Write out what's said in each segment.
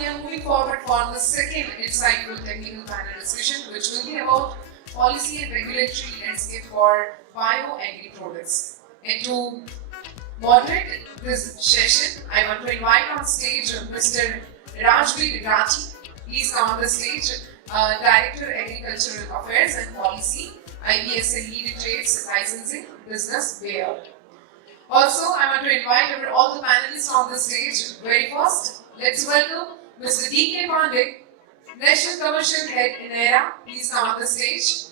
we are moving forward for the second insightful technical panel discussion, which will be about policy and regulatory landscape for Bio-Agri products. And to moderate this session, I want to invite on stage Mr. Rajveer Rathi. Please come on the stage, Director Agricultural Affairs and Policy, IBSA Lead Trades Licensing Business BioAgri. Also, I want to invite all the panelists on the stage. Very first, let's welcome Mr. D.K. Pandey, National Commercial Head in ERA. Please come on the stage.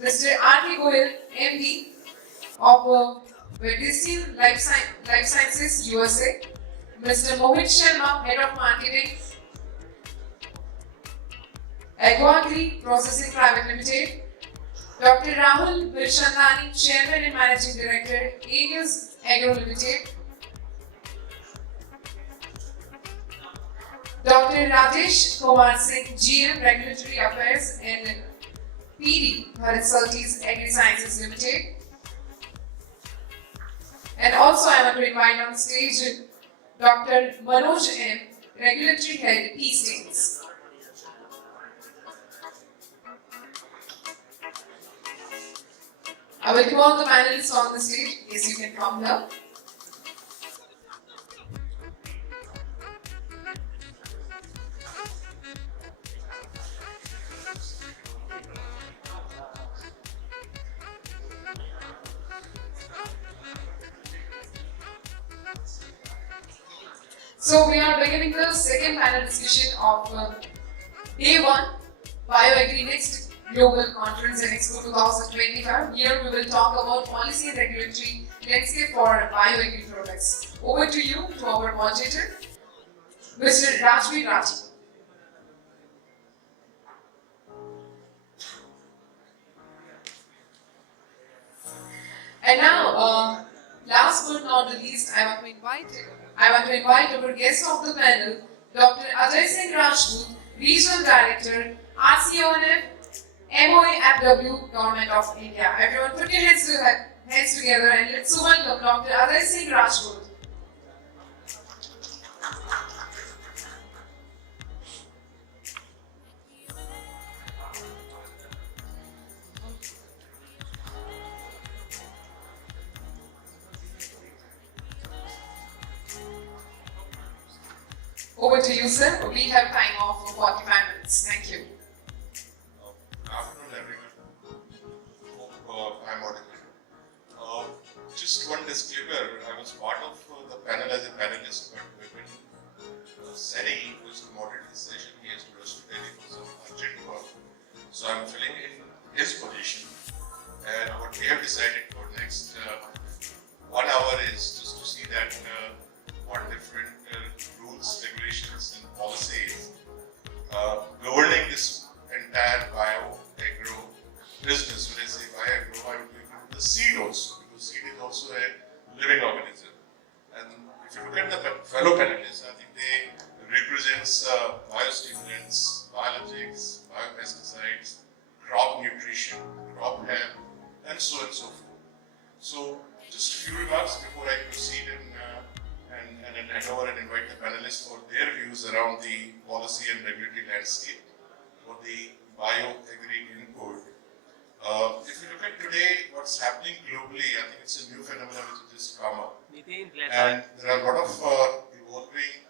Mr. R.K. Goyal, MD of Medicine Life Sciences USA. Mr. Mohit Sharma, Head of Marketing, Bio-Agri Processing Private Limited. Dr. Rahul Birshandani, Chairman and Managing Director, Aegis Agro Limited. Dr. Rajesh Kumar Singh, GM Regulatory Affairs and PD, Bharat Saltis Agri Sciences Limited. And also I want to invite on stage Dr. Manoj M, Regulatory Head, P States. I will call the panelists on the stage. Yes, you can come here. So we are beginning the second panel discussion of day 1, BioAgri Next Global Conference and Expo 2025. Here we will talk about policy and regulatory landscape for Bio-Agri products. Over to you, to our moderator, Mr. Rajveer Rathi. And now, last but not the least, I want to invite our guest of the panel, Dr. Ajay Singh Rajput, Regional Director, RCONF, MOAFW, Government of India. Everyone put your hands together and let's welcome Dr. Ajay Singh Rajput. Over to you, sir. We have time of 45 minutes. Thank you. Good afternoon, everyone. Hope I'm audible. Just one disclaimer, I was part of the panel as a panelist, but when Seri was to moderate this session, he has to rush to Delhi for some urgent work. So I'm filling in his position. And what we have decided for next 1 hour is just to see that what different rules, regulations, and policies governing this entire bio-agro business. When I say bio-agro, I would include the seed also, because seed is also a living organism. And if you look at the fellow panelists, I think they represent biostimulants, biologics, biopesticides, crop nutrition, crop health, and so on and so forth. So just a few remarks before I proceed and hand over and invite the panelists for their views around the policy and regulatory landscape for the bio-agri input. If you look at today, what's happening globally, I think it's a new phenomenon which has just come up. And there are a lot of evolving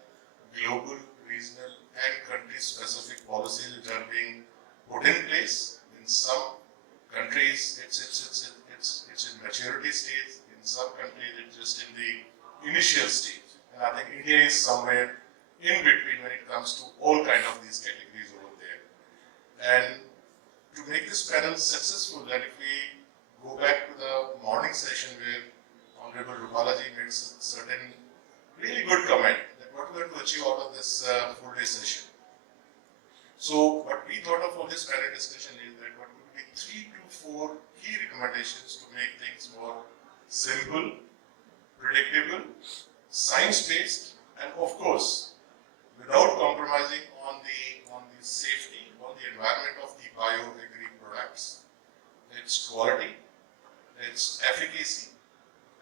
global, regional, and country-specific policies which are being put in place. In some countries, it's in maturity stage. In some countries, it's just in the initial stage. And I think India is somewhere in between when it comes to all kind of these categories over there. And to make this panel successful, and if we go back to the morning session where Honorable Rupalaji made certain really good comment that what we are to achieve out of this full day session. So what we thought of for this panel discussion is that what would be 3 to 4 key recommendations to make things more simple, predictable, science-based, and of course, without compromising on the safety, on the environment of the bio-agri products, its quality, its efficacy,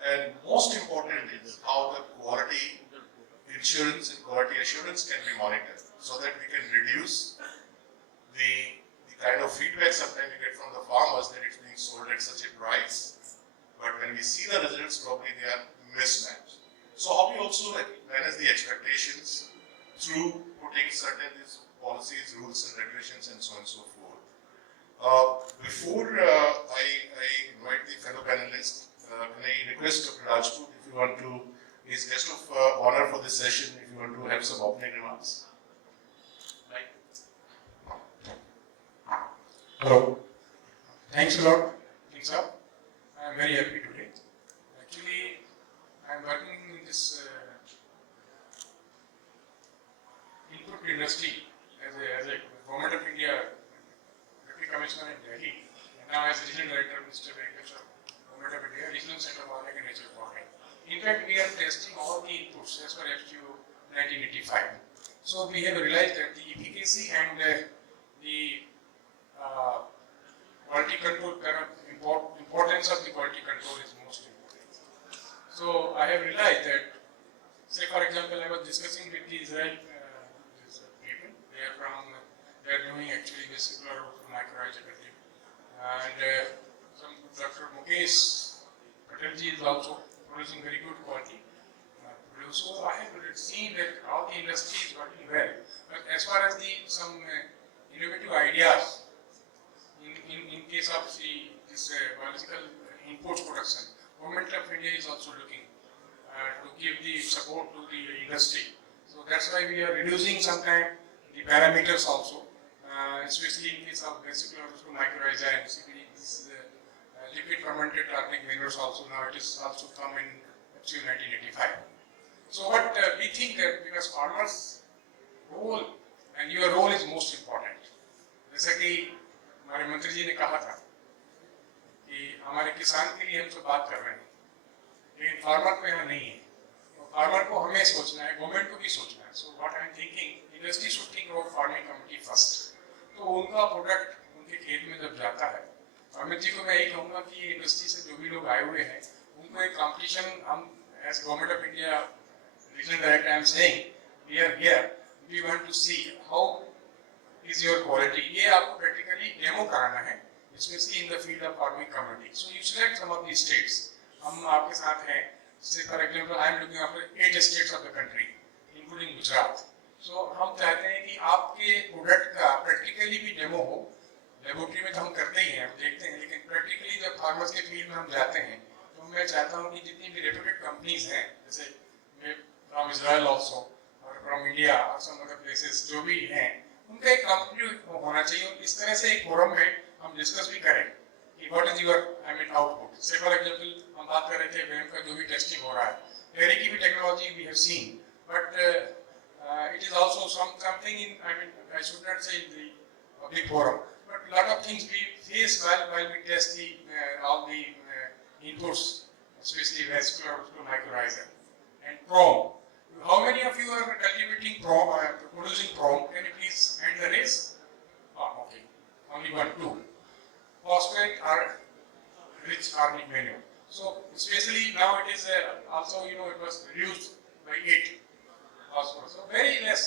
and most important is how the quality insurance and quality assurance can be monitored so that we can reduce the kind of feedback sometimes we get from the farmers that it's being sold at such a price, but when we see the results, probably they are mismatched. So how we also manage the expectations through putting certain these policies, rules and regulations and so on and so forth. Before I invite the fellow panelists, can I request Dr. Rajput if you want to, he's guest of honor for this session, if you want to have some opening remarks. Hello. Thanks a lot, Lisa. I am very happy today. Actually, I am working in this input industry as a Government of India Deputy Commissioner in Delhi, and now as Regional Director, Minister of Agriculture, Government of India, Regional Center for Organic and Natural Farming. In fact, we are testing all the inputs as per FQ 1985. So we have realized that the efficacy and the quality control, importance of the quality control is most important. So I have realized that, say for example, I was discussing with the Israel people. They are doing actually basic microagriculture, and some Dr. Mukesh Patelji is also producing very good quality. So I have seen that all the industry is working well, but as far as some innovative ideas. In case of this biological inputs production, Government of India is also looking to give the support to the industry. So that's why we are reducing sometimes the parameters also, especially in case of basic mycorrhiza and liquid fermented organic minerals also. Now it is also come in 1985. So what we think that because farmers' role and your role is most important. जैसा कि हमारे मंत्री जी ने कहा था कि हमारे किसान के लिए हम सब बात कर रहे हैं, लेकिन फार्मर को यहाँ नहीं है, तो फार्मर को हमें सोचना है, गवर्नमेंट को भी सोचना है. So what I am thinking, industry should think about farming community first. तो उनका प्रोडक्ट उनके खेत में जब जाता है, अमित जी को मैं यही कहूँगा कि इंडस्ट्री से जो भी लोग आए हुए हैं उनको एक कॉम्पिटिशन, हम as government of India regional director I am saying we are here, we want to see how is your quality. ये आपको practically demo कराना है, especially in the field of farming community. So you select some of these states. हम आपके साथ हैं. Say for example, I am looking after 8 states of the country, including Gujarat. So हम चाहते हैं कि आपके प्रोडक्ट का practically भी demo हो. लेबोरेटरी में तो हम करते ही हैं, हम देखते हैं, लेकिन practically जब farmers के फील्ड में हम जाते हैं, तो मैं चाहता हूँ कि जितनी भी reputed companies हैं, जैसे from Israel also, or from India or some other places, जो भी हैं, उनका एक कंपनी होना चाहिए. और इस तरह से एक फोरम में हम डिस्कस भी करें कि व्हाट इज योर आउटपुट. से फॉर एग्जांपल हम बात कर रहे थे वेम का जो भी टेस्टिंग हो रहा है, डेयरी की भी technology we have seen, but it is also something in I should not say in the public forum, but lot of things we face while we test all the inputs, especially vascular mycorrhiza and chrome. How many of you are cultivating chrome, producing chrome? Can you please hand the raise? Okay. Only 1, 2. Phosphate are rich organic manure. So, especially now it is also, it was reduced by 8 phosphorus. So, very less.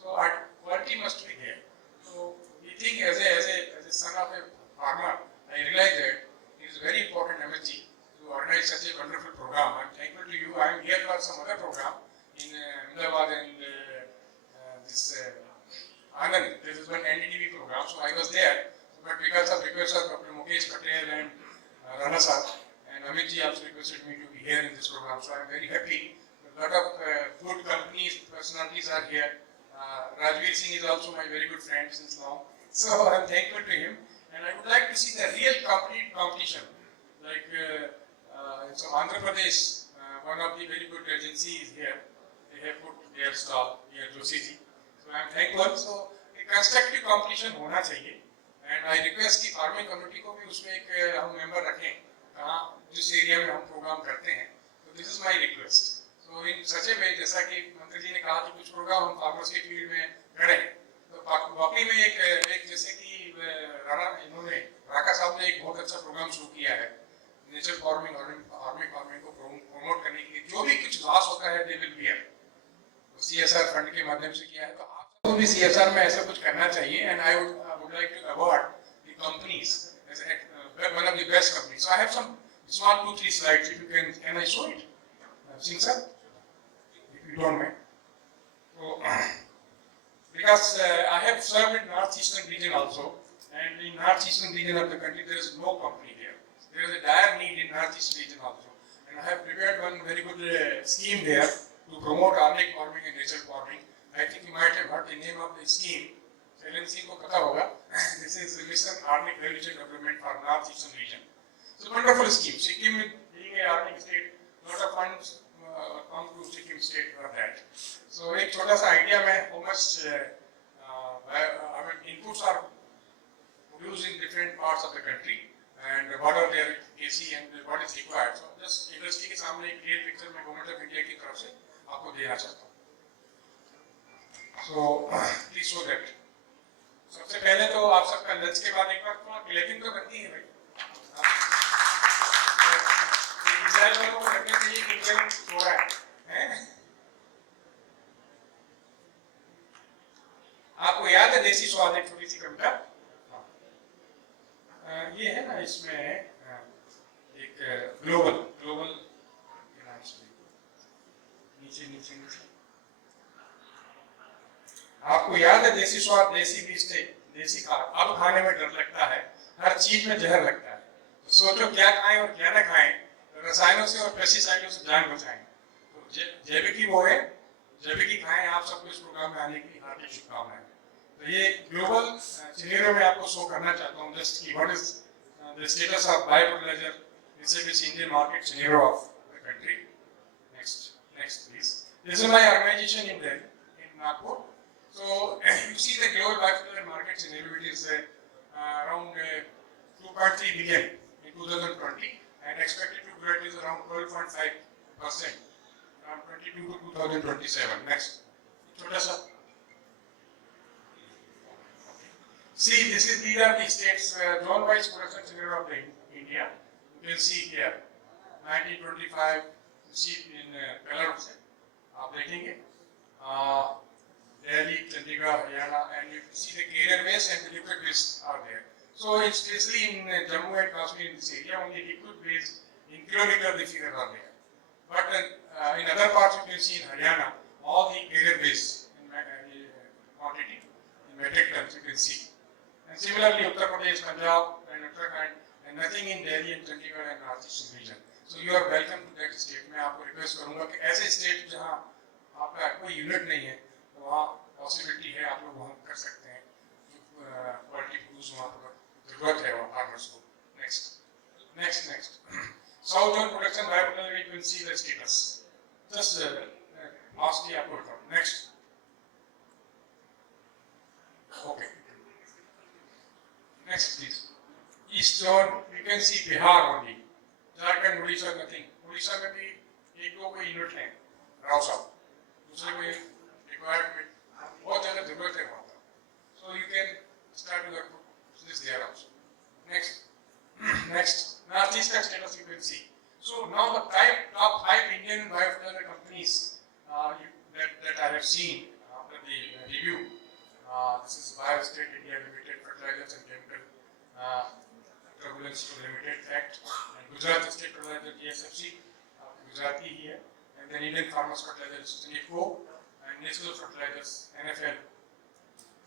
So, our quality must be there. So, we think as a son of a farmer, I realize that it is very important, MSG, to organize such a wonderful program. I am thankful to you. I am here for some other program in Ahmedabad and this Anand. This is one NDTV program, so I was there. But because of request of Dr. Mukesh Patel and Rana Sir and Amit ji also requested me to be here in this program, so I am very happy. A lot of good companies, personalities are here. Rajveer Singh is also my very good friend since long, so I am thankful to him. And I would like to see the real competition, like in some Andhra Pradesh, one of the very good agencies here. They have put their stall here, Joshi ji. So I am thankful. So a constructive competition होना चाहिए. And I request कि farming community को भी उसमें एक हम member रखें, कहाँ जिस area में हम program करते हैं. So this is my request. So in such a way, जैसा कि मंत्री जी ने कहा कि कुछ program हम farmers के field में करें, तो वाकई में एक जैसे कि राका साहब ने एक बहुत अच्छा program शुरू किया है. नेचुरल फार्मिंग, ऑर्गेनिक फार्मिंग को प्रमोट करने के लिए जो भी कुछ लॉस होता है they will beer. CSR fund के माध्यम से किया है, तो आप सबको भी CSR में ऐसा कुछ करना चाहिए. And I would like to award the companies as one of the best companies. So I have some small 2-3 slides. If you can I show it? Singh sir, if you don't mind. So, because I have served in northeastern region also, and in northeastern region of the country there is no company there. There is a dire need in northeast region also, and I have prepared one very good scheme there to promote organic farming and natural farming. I think you might have heard the name of the scheme. LNC को पता होगा. This is Mission Organic Value Chain Development for Northeastern region. It's a wonderful scheme. Sikkim being a organic state, lot of funds come to Sikkim state for that. So एक छोटा सा idea में how much inputs are produced in different parts of the country and what are their AC and what is required. So just industry के सामने एक clear picture में government of India की तरफ से आपको देना चाहता हूँ. So please show that. सबसे पहले तो आप सबका लंच के बाद एक बार थोड़ा क्लैपिंग तो करती है भाई. इजराइल वालों को लगना चाहिए कि इंडिया में कुछ हो रहा है. आपको याद है देसी स्वाद एक छोटी सी कविता? ये है ना इसमें एक ग्लोबल नीचे आपको याद है देसी स्वाद देसी बीज थे देसी खा अब खाने में डर लगता है हर चीज में जहर लगता है. तो सोचो क्या खाएं और क्या ना खाएं, रसायनों से और पेस्टिसाइडों से जान बचाएं. तो जैविक ही बोए जैविक ही खाएं. आप सबको इस प्रोग्राम में आने की हार्दिक शुभकामनाएं. तो ये ग्लोबल सिनेरियो में आपको शो करना चाहता हूँ जस्ट कि what is the status of biofertilizer in Indian market scenario of the country. Next please. This is my organization in Delhi, in Nagpur. So you see the global biofuel market scenario, it is around 2.3 billion in 2020 and expected to grow it is around 12.5% from 22 to 2027. Next. See, these are the states zone-wise production scenario of India. You can see here 1925. You see in color से आप देखेंगे. Delhi, Chandigarh, Haryana, and you see the carrier waste and the liquid waste are there. So especially in Jammu and Kashmir, in this area, only liquid waste in kilometer the figures are there. But in other parts, you can see in Haryana, all the carrier waste in quantity, in metric tons, you can see. And similarly, Uttar Pradesh, Punjab, and Uttarakhand, and nothing in Delhi and Chandigarh and Northeastern region. So you are welcome to that state. मैं आपको request करूँगा कि ऐसे state जहाँ आपका कोई unit नहीं है, वहाँ possibility है आप लोग वहाँ कर सकते हैं. Quality produce वहाँ पर जरूरत है वहाँ farmers को. Next. South zone production biofuel, you can see the status. Just ask the आपको. Next. Okay. Next please. East zone, you can see Bihar only. Jharkhand, Odisha, nothing. Odisha में भी एक दो कोई यूनिट हैं. राव साहब. दूसरे कोई requirement बहुत ज़्यादा जरूरत है वहाँ पर. So you can start your business there also. Next. Northeast status you can see. So now the top 5 Indian biofuel companies that I have seen after the review. This is BioState India Limited, Fertilizers and Chemical Turbulence Limited Act, and Gujarat State Fertilizer GSFC, Gujarati here, and then Indian Farmers Fertilizers Expo, and National Fertilizers NFL.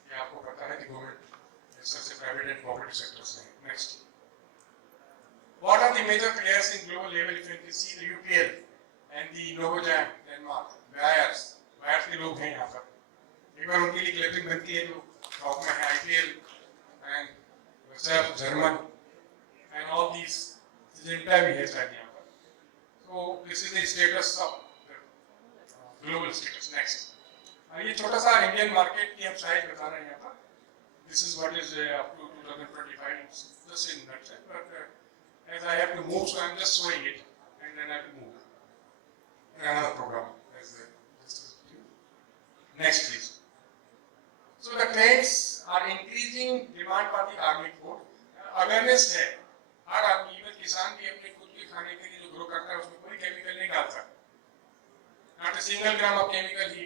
ये आपको पता है कि government सबसे private and cooperative sectors हैं. Next. What are the major players in global level? If you can see the UPL and the Novogam Denmark, buyers के लोग हैं यहाँ पर. एक बार उनके लिए क्लैपिंग बनती है जो टॉप में है. IPL and WhatsApp, German, and all these. Syngenta भी है शायद यहाँ पर. So this is the status of the global status. Next. ये छोटा सा इंडियन मार्केट की हम साइज बता रहे हैं यहाँ पर. This is what is up to 2025. It's just in that time. But as I have to move, so I'm just showing it, and then I have to move. Another program. Next, please. So the trends are increasing demand for the organic food. Awareness है. हर आदमी, even किसान भी अपने खुद के खाने के लिए जो ग्रो करता है उसमें कोई केमिकल नहीं डालता. Not a single gram of chemical he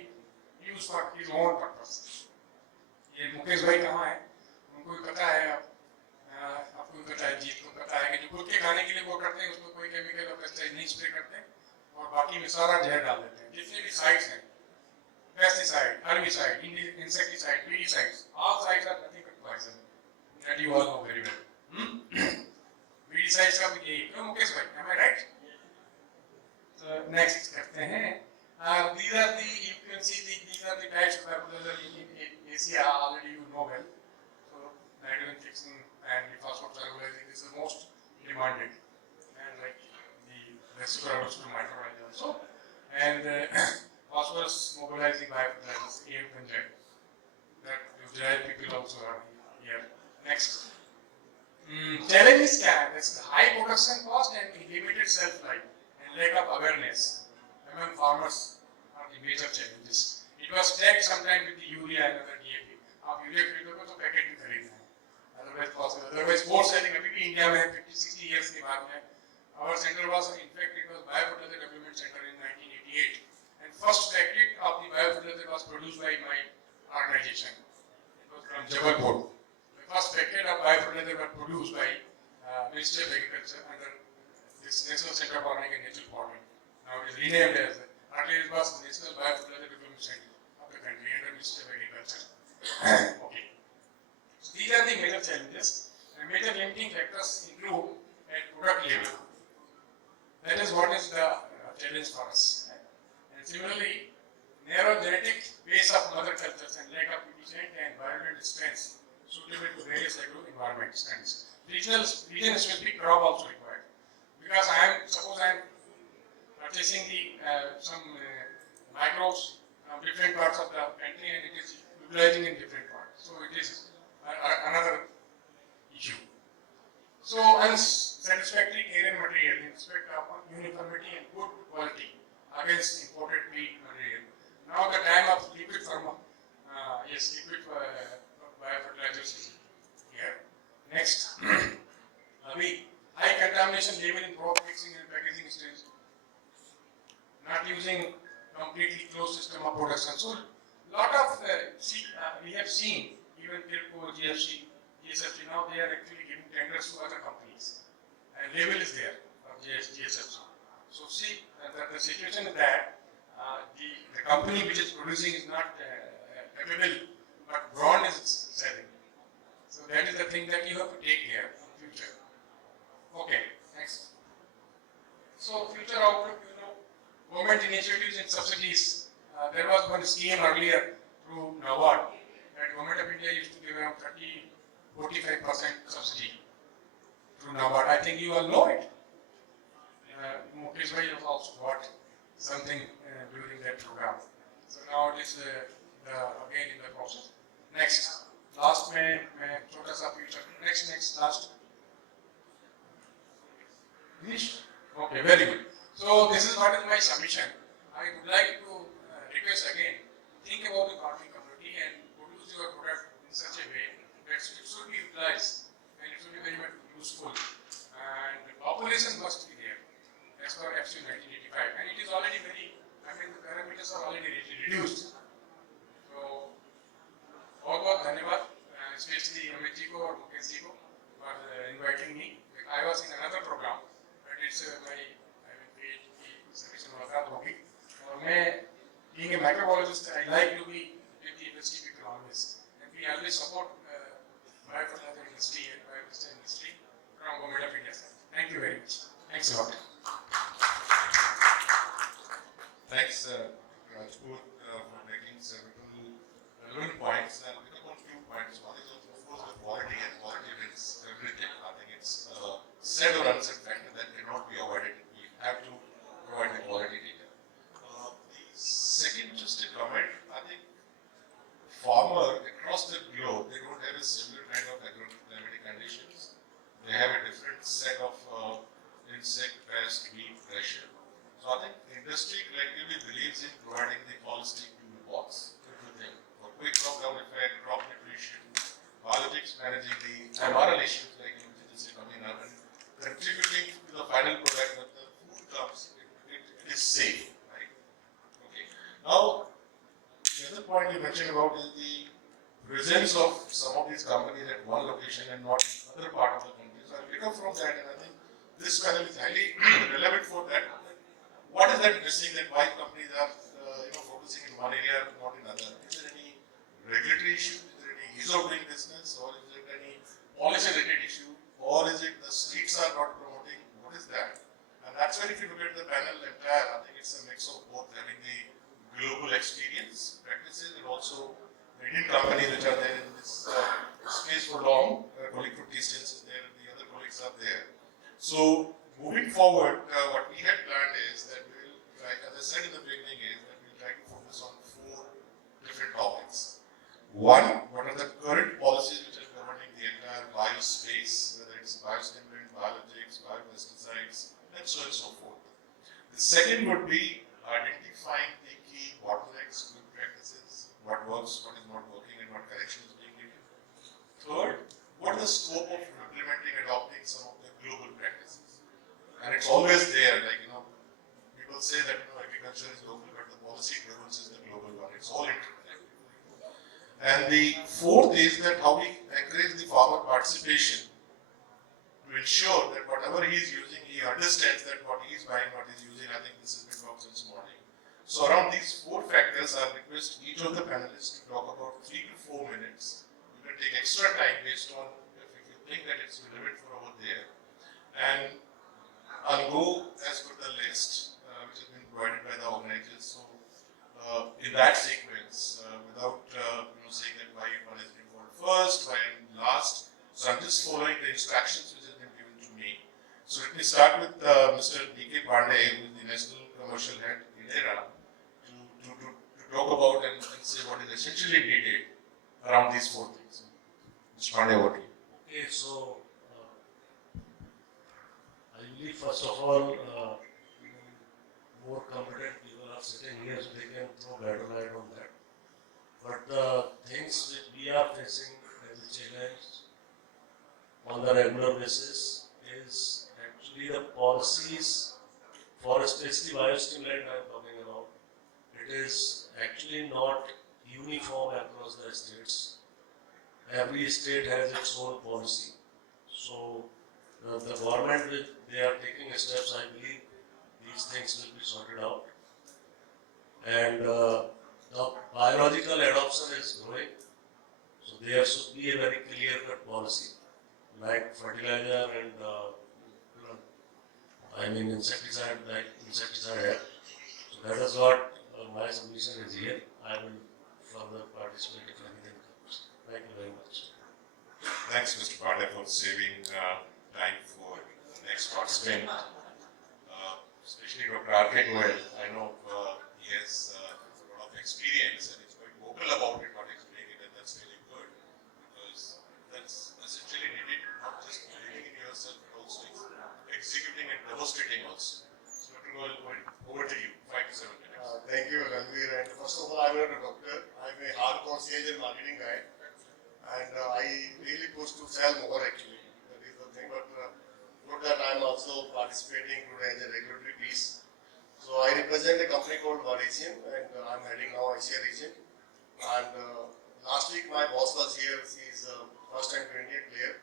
में सारा जहर डाल देते हैं, जितने भी साइट्स हैं, pesticide, herbicide, insecticide, weedicides, all sites are nothing but poison. That you all know very well. Weedicides का भी यही, क्यों मुकेश भाई? Am I right? So next करते हैं. These are the, you can see these are the types of fertilizer in Asia already you know well. So nitrogen fixing and the phosphorus stabilizing, this is most demanded, and like the rest are also microbial also, and phosphorus mobilizing biofertilizers, AM and J. That Israel people also are here. Next. Challenge is there's high production cost and limited shelf life and lack of awareness among farmers are the major challenges. It was tagged sometime with the urea and other DAP. आप urea खरीदोगे तो packet भी खरीदना है, otherwise possible. Otherwise, more selling अभी भी India में 50-60 years के बाद में. Our center was, in fact, it was Bio-Fertilizer Development Center in 1988, and first packet of the biofertilizer was produced by my organization. It was from Jabalpur. The first packet of biofertilizer was produced by Ministry of Agriculture under this National Center for Organic and Natural Farming. Now it is renamed as, earlier it was National Biofertilizer Development Center of the country under Ministry of Agriculture. Okay. So these are the major challenges, and major limiting factors include at product level. That is what is the challenge for us. And similarly, narrow genetic base of mother cultures and lack of efficient and violent strengths suitable to various agro-environment standards. Region-specific crop also required. Because suppose I am purchasing some microbes from different parts of the country and it is utilizing in different parts. So it is another issue. So unsatisfactory air material in respect of uniformity and good quality against imported wheat material. Now the time of liquid biofertilizers is here. Next, high contamination level in crop mixing and packaging stage. Not using completely closed system of production. So lot of we have seen even Kirko, GFC, GSFC, now they are actually giving tenders to other companies, and label is there of GSFC. So see that the situation is that the company which is producing is not capable, but brand is selling. So that is the thing that you have to take care in future. Okay, next. So future outlook, government initiatives and subsidies. There was one scheme earlier through NABARD that Government of India used to give around 30-45% subsidy through NABARD. I think you all know it. Mukesh bhai also got something during that program. So now it is again in the process. Next, last में छोटा सा future. Next, last. Finish? Okay, very good. So this is what is my submission. I would like to request again, think about the farming community and produce your product in such a way that it should be utilized and it should be very much useful. And the population must be there as per Expo 1985, and it is already the parameters are already reduced. So, बहुत धन्यवाद, especially Amit ji ko और Mukesh ji ko for inviting me. I was in another program, but it's my submission मुलाकात होगी. और मैं being a microbiologist, I like to be with the industry people always, and we always support biofertilizer industry and biopesticide industry from Government of India. Thank you very much. Thanks a lot. Thanks, Rajput, for making several relevant points. And pick up on few points. One is, of course, the quality, and quality wins everything. I think it's said or unsaid factor that cannot be avoided. We have to provide the quality data. The second, just a comment, I think farmer across the globe, they don't have a similar kind of agroclimatic conditions. They have a different set of insect, pest, weed, pressure. So I think industry collectively believes in providing the holistic toolbox, everything, for quick crop down effect, crop nutrition, biologics, managing the environmental issues like indigenous coming up and contributing to the final product that the food comes, it is safe, right? Okay. Now, the other point you mentioned about is the presence of some of these companies at one location and not in other part of the country. So I'll pick up from that, and I think this panel is highly relevant for that. what is that missing, that why companies are focusing in one area, not in other? Is there any regulatory issue? Is there any ease of doing business? Or is it any policy-related issue? Or is it the streets are not promoting? What is that? And that's where if you look at the panel entire, I think it's a mix of both having the global experience, practices, and also the Indian companies which are there in this space for long. Colleague from T-States is there and the other colleagues are there. So moving forward, what we had planned is that we will, like as I said in the beginning, is that we'll try to focus on 4 different topics. One, what are the current policies which are governing the entire bio space, whether it's biostimulant, biologics, biopesticides, and so forth. The second would be identifying the key bottlenecks, good practices, what works, what is not working, and what correction is being needed. Third, what is the scope of implementing, adopting some of the global practices? And it's always there, like, people say that, agriculture is local, but the policy governs is the global one. It's all interconnected. And the fourth is that how we encourage the farmer participation to ensure that whatever he is using, he understands that what he is buying, what he is using. I think this has been talked since morning. So around these 4 factors, I request each of the panelists to talk about 3 to 4 minutes. You can take extra time based on if you think that it's relevant for over there. And I'll go as per the list which has been provided by the organizers. So in that sequence, without saying that why one has been called first, why last. So I'm just following the instructions which have been given to me. So let me start with Mr. D.K. Pandey, who is the National Commercial Head in IDERA, to talk about and say what is essentially needed around these 4 things. Mr. Pandey, over to you. Okay, so I believe first of all, more competent people are sitting here so they can throw better light on that. But the things which we are facing as a challenge on the regular basis is actually the policies for especially biostimulant I am talking about. It is actually not uniform across the states. Every state has its own policy. So the government, they are taking steps, I believe these things will be sorted out. And the biological adoption is growing. So there should be a very clear-cut policy, like fertilizer and insecticide, like insecticide act. So that is what my submission is here. I will further participate if anything comes. Thank you very much. Thanks, Mr. Pandey, for saving time for the next participant. Especially Dr. R.K. Goel. I know he has a lot of experience and he's quite vocal about it, not explaining it, and that's really good because that's essentially needed, not just believing in yourself, but also executing and demonstrating also. So, Dr. Goel, over to you, 5 to 7 minutes. Thank you, Ranveer. And first of all, I'm not a doctor. I'm a hardcore sales and marketing guy. And I really push to sell more actually. That is the thing. But good that I'm also participating today as a regulatory piece. So I represent a company called Varisian and I'm heading now Asia region. And last week my boss was here. He's first time 28 player.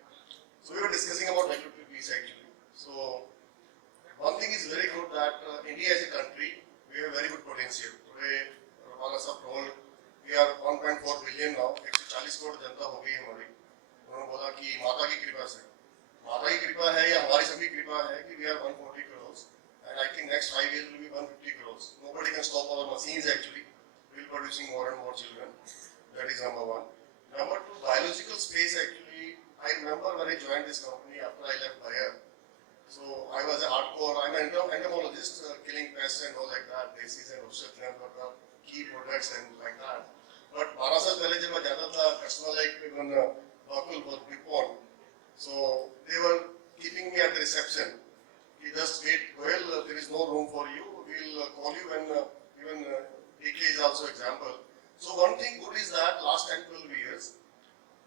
So we were discussing about regulatory piece actually. So one thing is very good that India as a country, we have very good potential. Today, Ravana sir told we are 1.4 billion now. 140 crore जनता हो गई हमारी. उन्होंने बोला कि माता की कृपा से. माता की कृपा है या हमारी सबकी कृपा है कि we are 140 crores and I think next 5 years will be 150 crores. Nobody can stop our machines actually. We will producing more and more children. That is number one. Number two, biological space actually. I remember when I joined this company after I left Bayer. So I was a hardcore. I'm an entomologist, killing pests and all like that. Disease and obstruction were the key products and like that. But 12 साल पहले जब मैं जाता था, customer like even Bakul was Bipon. So they were keeping me at the reception. He just wait, well, there is no room for you. We'll call you when even DK is also example. So one thing good is that last 10-12 years,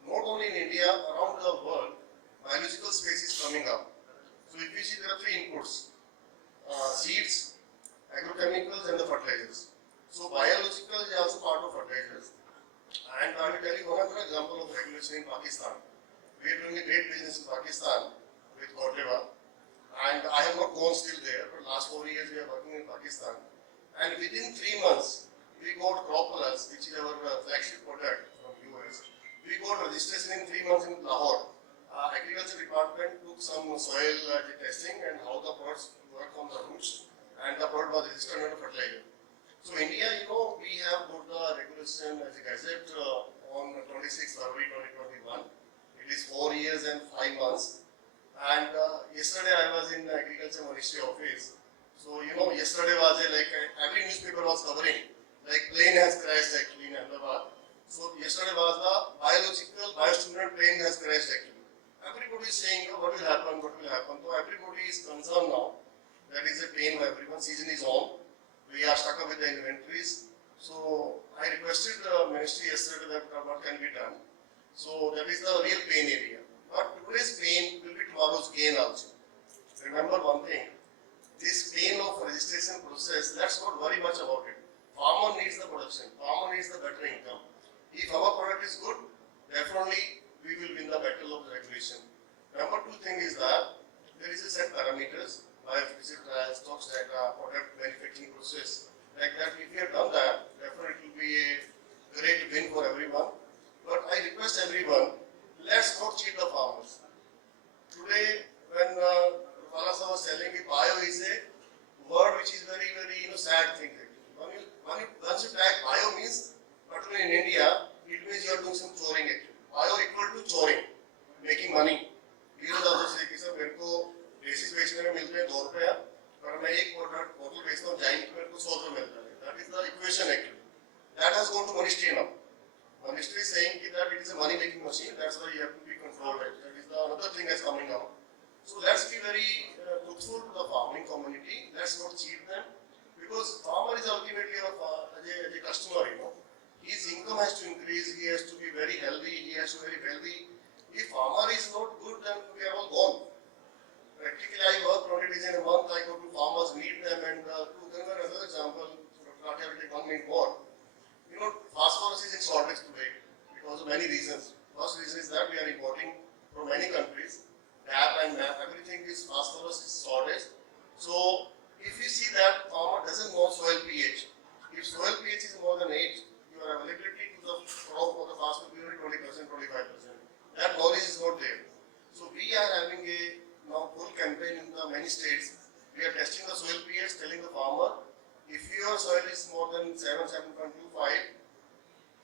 not only in India, around the world, biological space is coming up. So if you see, there are 3 inputs: seeds, agrochemicals, and the fertilizers. So biological is also part of fertilizers. And I will tell you one other example of regulation in Pakistan. We are doing a great business in Pakistan with Corteva. And I have not gone still there. For last 4 years we are working in Pakistan. And within 3 months, we got Crop Plus, which is our flagship product from US. We got registration in 3 months in Lahore. Agriculture department took some soil testing and how the products work on the roots, and the product was registered under fertilizer. So India, we have got the regulation as a gazette on 26 February 2021. It is 4 years and 5 months. And yesterday I was in Agriculture Ministry office. So yesterday was every newspaper was covering, like plane has crashed actually in Ahmedabad. So yesterday was the biological biostimulant plane has crashed actually. Everybody is saying what will happen, what will happen. So everybody is concerned now. That is a pain for everyone. Season is on. We are stuck up with the inventories. So I requested the ministry yesterday that what can be done. So that is the real pain area. But today's pain will be tomorrow's gain also. Remember one thing. This pain of registration process, let's not worry much about it. Farmer needs the production. Farmer needs the better income. If our product is good, definitely we will win the battle of the regulation. Number 2 thing is that there is a set parameters, biophysical trials, stocks data, product manufacturing process. Like that, if we have done that, definitely it will be a great win for everyone. But I request everyone, let's not cheat the farmers. Today, when Palasa was telling me, bio is a word which is very, very sad thing. Once you tag bio means, particularly in India, it means you are doing some choring actually. Bio equal to choring, making money. Leaders also say कि sir मेरे को basis बेचने में मिलते हैं 2 रुपया, पर मैं एक बोतल बेचता हूँ जाइंट मेरे को 100 रुपये मिलता है. That is the equation actually. That has gone to ministry now. Ministry is saying that it is a money making machine. That's why you have to be controlled. That is the another thing that's coming out. So let's be very truthful to the farming community. Let's not cheat them, because farmer is ultimately our as a customer. His income has to increase, he has to be very healthy, he has to be very wealthy. If farmer is not good, then we are all gone. Practically, I work 20 days in a month, I go to farmers, meet them, and to give another example, not have to take 1 minute more. Phosphorus is in shortage today because of many reasons. First reason is that we are importing from many countries. DAP and MAP, everything is phosphorus is shortage. So, if you see that farmer doesn't know soil pH, if soil pH is more than 8, your availability to the crop of the phosphorus will be only 20%, 25%. That knowledge is not there. So we are having a now full campaign in the many states. We are testing the soil pH, telling the farmer, if your soil is more than 7, 7.25,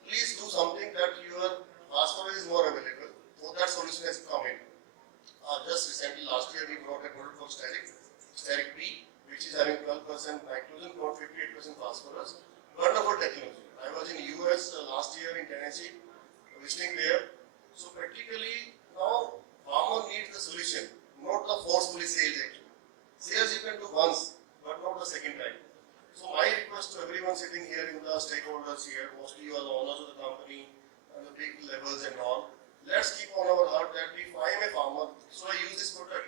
please do something that your phosphorus is more available. So that solution has come in. Just recently, last year, we brought a product called Steric B, which is having 12% nitrogen, about 58% phosphorus. Wonderful technology. I was in US last year in Tennessee, visiting there. So practically now farmer needs the solution, not the forcefully sales actually. Sales you can do once, but not the second time. So my request to everyone sitting here in the stakeholders here, mostly you are the owners of the company and the big levels and all. Let's keep on our heart that if I am a farmer, so I use this product.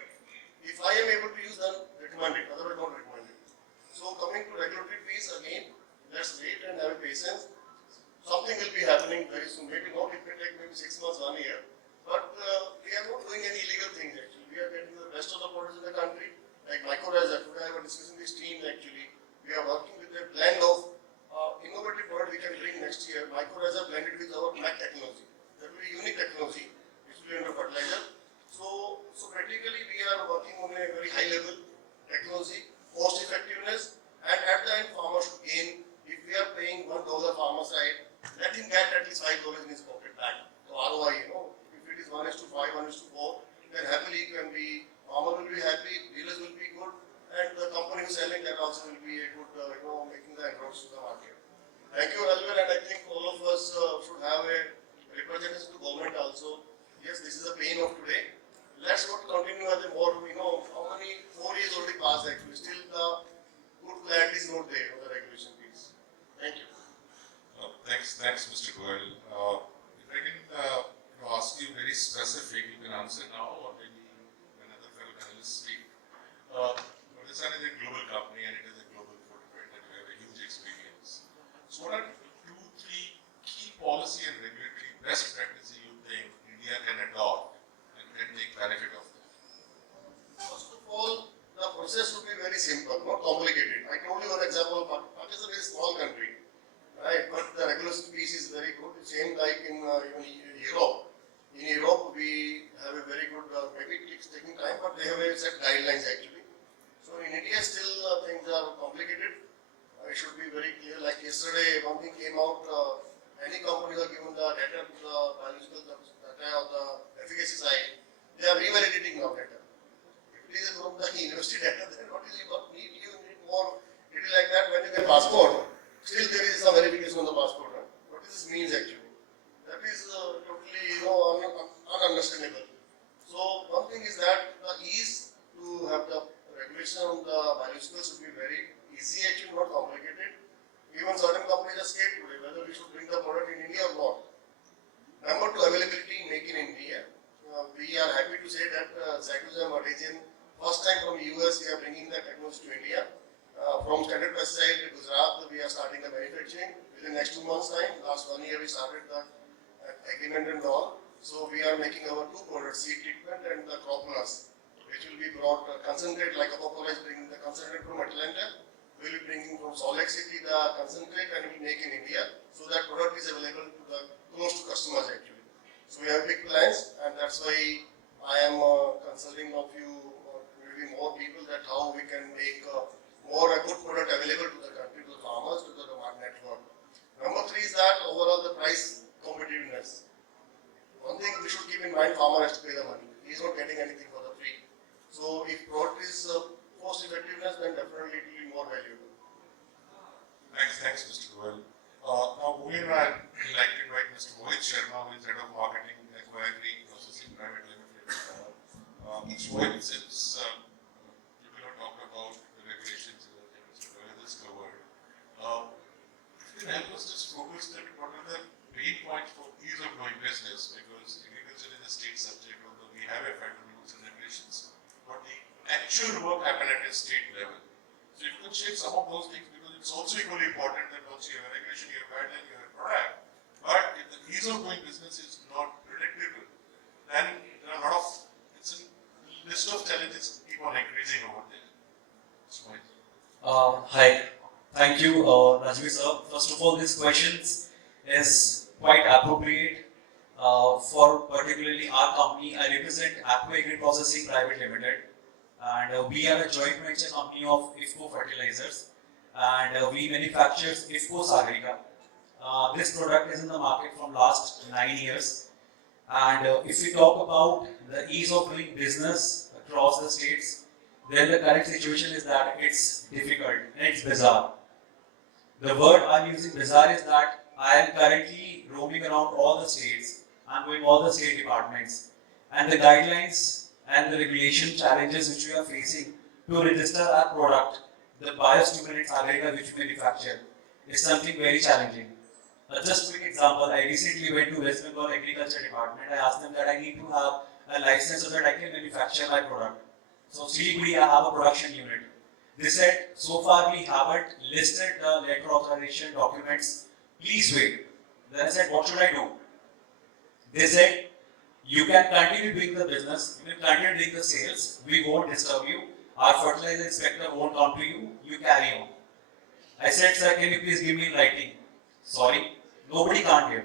If I am able to use, then recommend it, otherwise don't recommend it. So coming to regulatory fees again, let's wait and have patience. Something will be happening very soon. Maybe not, it may take maybe 6 months, 1 year. But we are not doing any illegal things actually. We are getting the best of the products in the country. Like mycorrhiza, today I was discussing this team actually. We are working with a blend of innovative product we can bring next year. Mycorrhiza blended with our MAC technology. That will be unique technology. It will be under fertilizer. So practically we are working on a very high level technology, cost effectiveness, and at the end farmer should gain. If we are paying $1 farmer side, let him get at least $5 in his pocket back. So ROI, if it is 1:5, 1:4, then happily can be, farmer will be happy, dealers will be good, and the company who is selling that also will be a good, making the inroads to the market. Thank you, Ralwell, and I think all of us should have a representative to government also. Yes, this is the pain of today. Let's not continue as a more, how many 4 years already passed actually, still the good clarity is not there on the regulation piece. Thank you. Thanks, Mr. Goel. If I can ask you very specific, you can answer now or maybe when other fellow panelists speak. Moderator is a global company and it is a global footprint and you have a huge experience. So what are 2, 3 key policy and regulatory best practices you think India can adopt and can take benefit of them? First of all, happening like in even Europe. In Europe, we have a very good, maybe it's taking time, but they have a set guidelines actually. So in India, still things are complicated. It should be very clear. Like yesterday, one thing came out. Any company are given the data to the biological data of the efficacy side, they are revalidating now data. If it is from the university data, then what is it? What need you need more detail like that when you get passport? Still there is some verification on the passport. Huh? What does this means actually? That is totally ununderstandable. So one thing is that the ease to have the regulation on the biological should be very easy actually, not complicated. Even certain companies are scared today whether we should bring the product in India or not. Number two, availability, make in India. We are happy to say that Cyclozam Artesian, first time from US we are bringing the technology to India. From standard pesticide to Gujarat, we are starting the manufacturing within the next 2 months time. Last 1 year we started the agreement and all. So we are making our two products, seed treatment and the crop plus, which will be brought concentrate like Coca-Cola is bringing the concentrate from Atlanta. We will be bringing from Salt Lake City the concentrate and we will make in India. So that product is available to the close to customers actually. So we have big plans, and that's why I am consulting a few, maybe more people that how we can make more a good product available to the country, to the farmers, to the demand network. Number three is that overall the price competitiveness. One thing we should keep in mind, farmer has to pay the money. He is not getting anything for the free. So if product is cost effectiveness, then definitely it will be more valuable. Thanks, Mr. Goel. Now, moving on, I'd like to invite Mr. Mohit Sharma, who is Head of Marketing at Bio-Agri Processing Private Limited. Mr. Mohit, since you cannot talk about the regulations that Mr. Goel has covered, if you can help us just focus that what are the main points for ease of doing business, because agriculture is a state subject, although we have a federal rules and regulations, but the actual work happen at a state level. So if you could share some of those things, because it's also equally important that once you have a regulation, you have a guideline, you have a product, but if the ease of doing business is not predictable, then there are a lot of, it's a list of challenges keep on increasing over there. Hi, thank you, Rajvi sir. First of all, this question is quite appropriate for particularly our company. I represent Bio-Agri Processing Private Limited, and we are a joint venture company of Expo fertilizers, and we manufacture Expo Sagrika. This product is in the market from last 9 years, and if we talk about the ease of doing business across the states, then the current situation is that it's difficult and it's bizarre. The word I'm using bizarre is that I am currently roaming around all the states, I'm going all the state departments, and the guidelines and the regulation challenges which we are facing to register our product, the biostimulants aggregate which we manufacture, is something very challenging. Just a quick example, I recently went to West Bengal Agriculture Department. I asked them that I need to have a license so that I can manufacture my product. So Siliguri, I have a production unit. They said, so far we haven't listed the letter authorization documents, please wait. Then I said, what should I do? They said, you can continue doing the business, you can continue doing the sales, we won't disturb you, our fertilizer inspector won't come to you, you carry on. I said, sir, can you please give me in writing? Sorry, nobody can't give.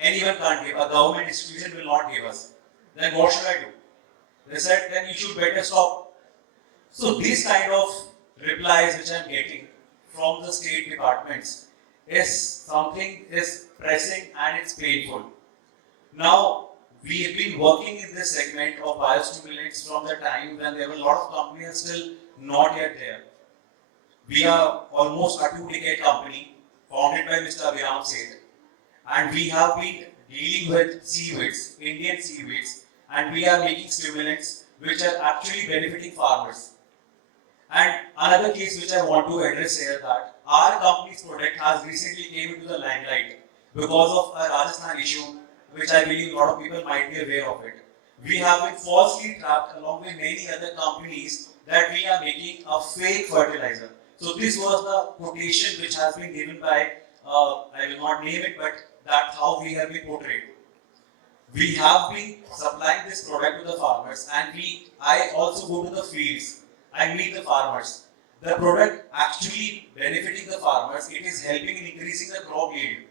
Anyone can't give. A government institution will not give us. Then what should I do? They said, then you should better stop. So these kind of replies which I am getting from the state departments is something is pressing and it's painful. Now, we have been working in this segment of biostimulants from the time when there were a lot of companies still not yet there. We are almost a 2-decade company founded by Mr. Abhiram Seth, and we have been dealing with seaweeds, Indian seaweeds, and we are making stimulants which are actually benefiting farmers. And another case which I want to address here that our company's product has recently came into the limelight because of a Rajasthan issue which I believe a lot of people might be aware of it. We have been falsely trapped along with many other companies that we are making a fake fertilizer. So this was the quotation which has been given by, I will not name it, but that's how we have been portrayed. We have been supplying this product to the farmers, and I also go to the fields. I meet the farmers. The product actually benefiting the farmers, it is helping in increasing the crop yield.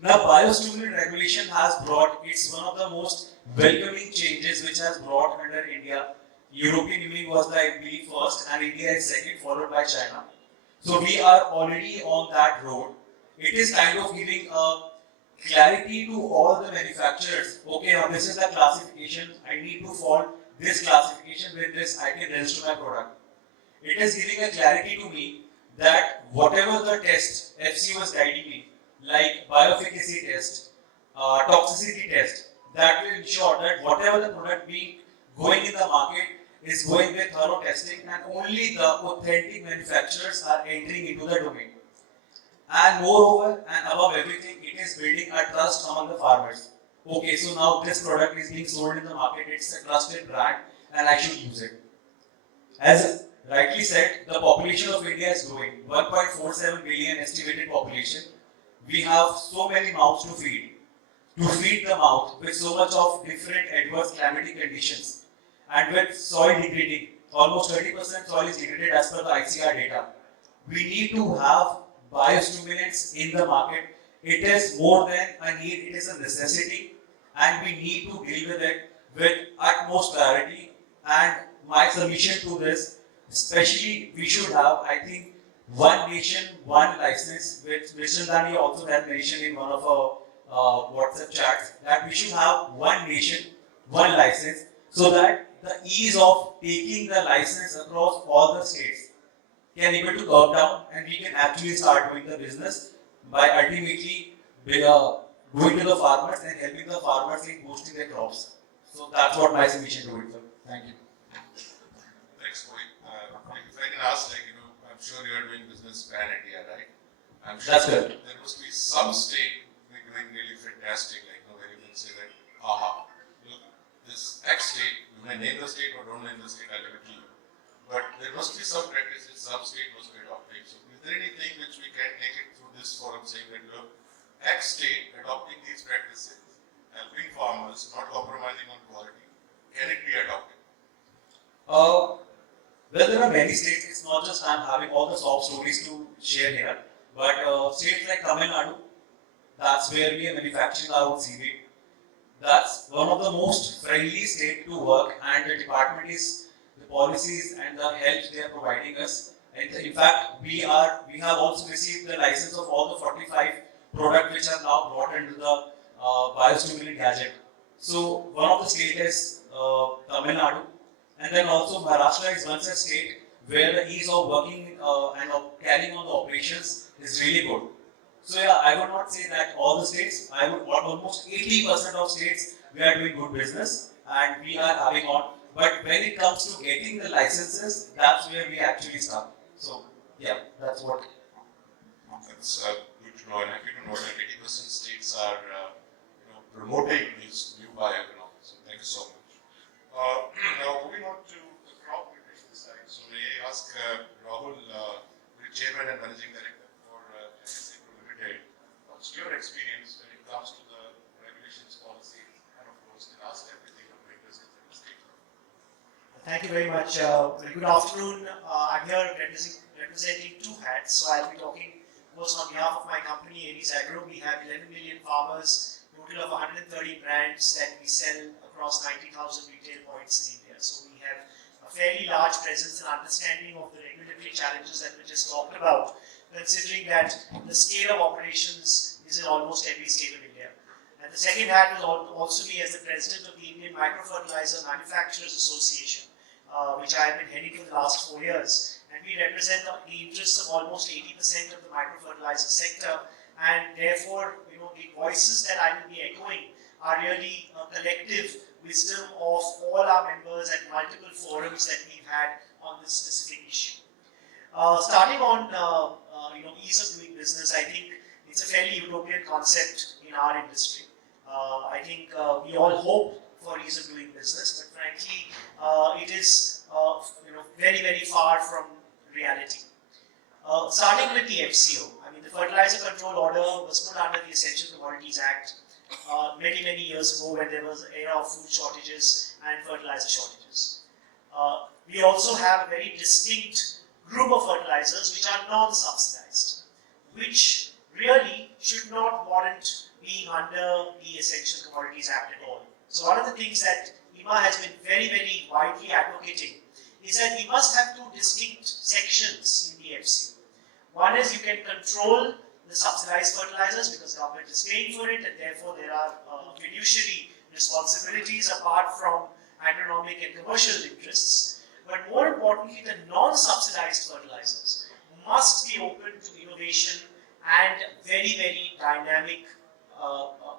Now, biostimulant regulation has brought, it's one of the most welcoming changes which has brought under India. European Union was the, I believe, first, and India is second, followed by China. So we are already on that road. It is kind of giving a clarity to all the manufacturers. Okay, now this is the classification. I need to follow this classification. With this, I can register my product. It is giving a clarity to me that whatever the test FC was guiding me, like bioefficacy test, toxicity test, that will ensure that whatever the product being going in the market is going with thorough testing, and only the authentic manufacturers are entering into the domain. And moreover, and above everything, it is building a trust among the farmers. Okay, so now this product is being sold in the market, it's a trusted brand, and I should use it. As rightly said, the population of India is growing. 1.47 billion estimated population. We have so many mouths to feed. To feed the mouth with so much of different adverse climatic conditions, and with soil degrading, almost 30% soil is degraded as per the ICR data. We need to have biostimulants in the market. It is more than a need, it is a necessity, and we need to deal with it with utmost clarity. And my submission to this, especially we should have, I think, one nation, one license, which Mr. Dani also had mentioned in one of our WhatsApp chats, that we should have one nation, one license, so that the ease of taking the license across all the states can able to curb down, and we can actually start doing the business by ultimately going to the farmers and helping the farmers in boosting their crops. So that's what my submission to it, sir. Thank you. Thanks, Mohit. If I can ask, I'm sure you are doing business pan India, right? I'm sure That's good. there must be some state doing really fantastic, where you can say that, aha, look, this X state, you may name the state or don't name the state, I'll leave it to you. But there must be some practices some state must be adopting. So is there anything which we can take it through this forum saying that, look, X state adopting these practices, helping farmers, not compromising on quality, can it be adopted? Well, there are many states. It's not just I'm having all the soft stories to share here, but states like Tamil Nadu, that's where we are manufacturing our own seaweed. That's one of the most friendly state to work, and the department is the policies and the help they are providing us. And in fact, we have also received the license of all the 45 products which are now brought into the biostimulant gadget. So one of the states is Tamil Nadu, and then also Maharashtra is one such state where the ease of working and of carrying on the operations is really good. So yeah, I would not say that all the states, I would almost 80% of states we are doing good business and we are having on. But when it comes to getting the licenses, that's where we actually start. So yeah, that's what. That's good to know, and happy to know that 80% states are promoting these new bioeconomics. So thank you so much. Now moving on to the crop nutrition side. So may I ask Rahul, the Chairman and Managing Director for Expo Limited, what's your experience when it comes to the regulations, policy, and of course the last everything of doing business in the state? Thank you very much. Good afternoon. I'm here representing two hats. So I'll be talking, of course, on behalf of my company, Bio-Agri. We have 11 million farmers, total of 130 brands that we sell across 90,000 retail points in India. So we have a fairly large presence and understanding of the regulatory challenges that we just talked about, considering that the scale of operations is in almost every state of India. And the second hat will also be as the president of the Indian Microfertilizer Manufacturers Association, which I have been heading for the last 4 years. And we represent the interests of almost 80% of the microfertilizer sector, and therefore, the voices that I will be echoing are really a collective wisdom of all our members at multiple forums that we've had on this specific issue. Starting on ease of doing business, I think it's a fairly utopian concept in our industry. I think we all hope for ease of doing business, but frankly, it is very, very far from reality. Starting with the FCO, the Fertilizer Control Order was put under the Essential Commodities Act many, many years ago when there was an era of food shortages and fertilizer shortages. We also have a very distinct group of fertilizers which are non-subsidized, which really should not warrant being under the Essential Commodities Act at all. So one of the things that IMA has been very, very widely advocating is that we must have two distinct sections in the FCO. One is you can control the subsidized fertilizers because government is paying for it and therefore there are fiduciary responsibilities apart from agronomic and commercial interests. But more importantly, the non-subsidized fertilizers must be open to innovation and very, very dynamic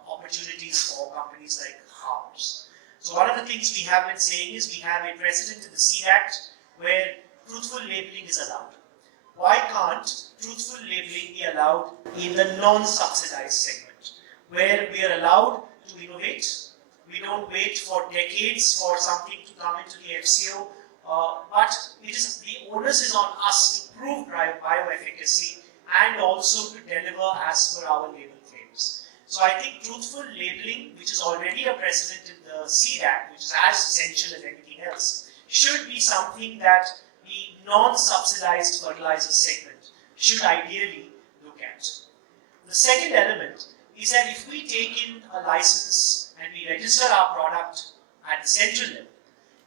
opportunities for companies like ours. So one of the things we have been saying is we have a precedent in the Seed Act where truthful labeling is allowed. Why can't truthful labeling be allowed in the non-subsidized segment, where we are allowed to innovate? We don't wait for decades for something to come into the FCO, but the onus is on us to prove bioefficacy and also to deliver as per our label claims. So I think truthful labeling, which is already a precedent in the Seed Act, which is as essential as anything else, should be something that the non-subsidized fertilizer segment should ideally look at. The second element is that if we take in a license and we register our product at the central level,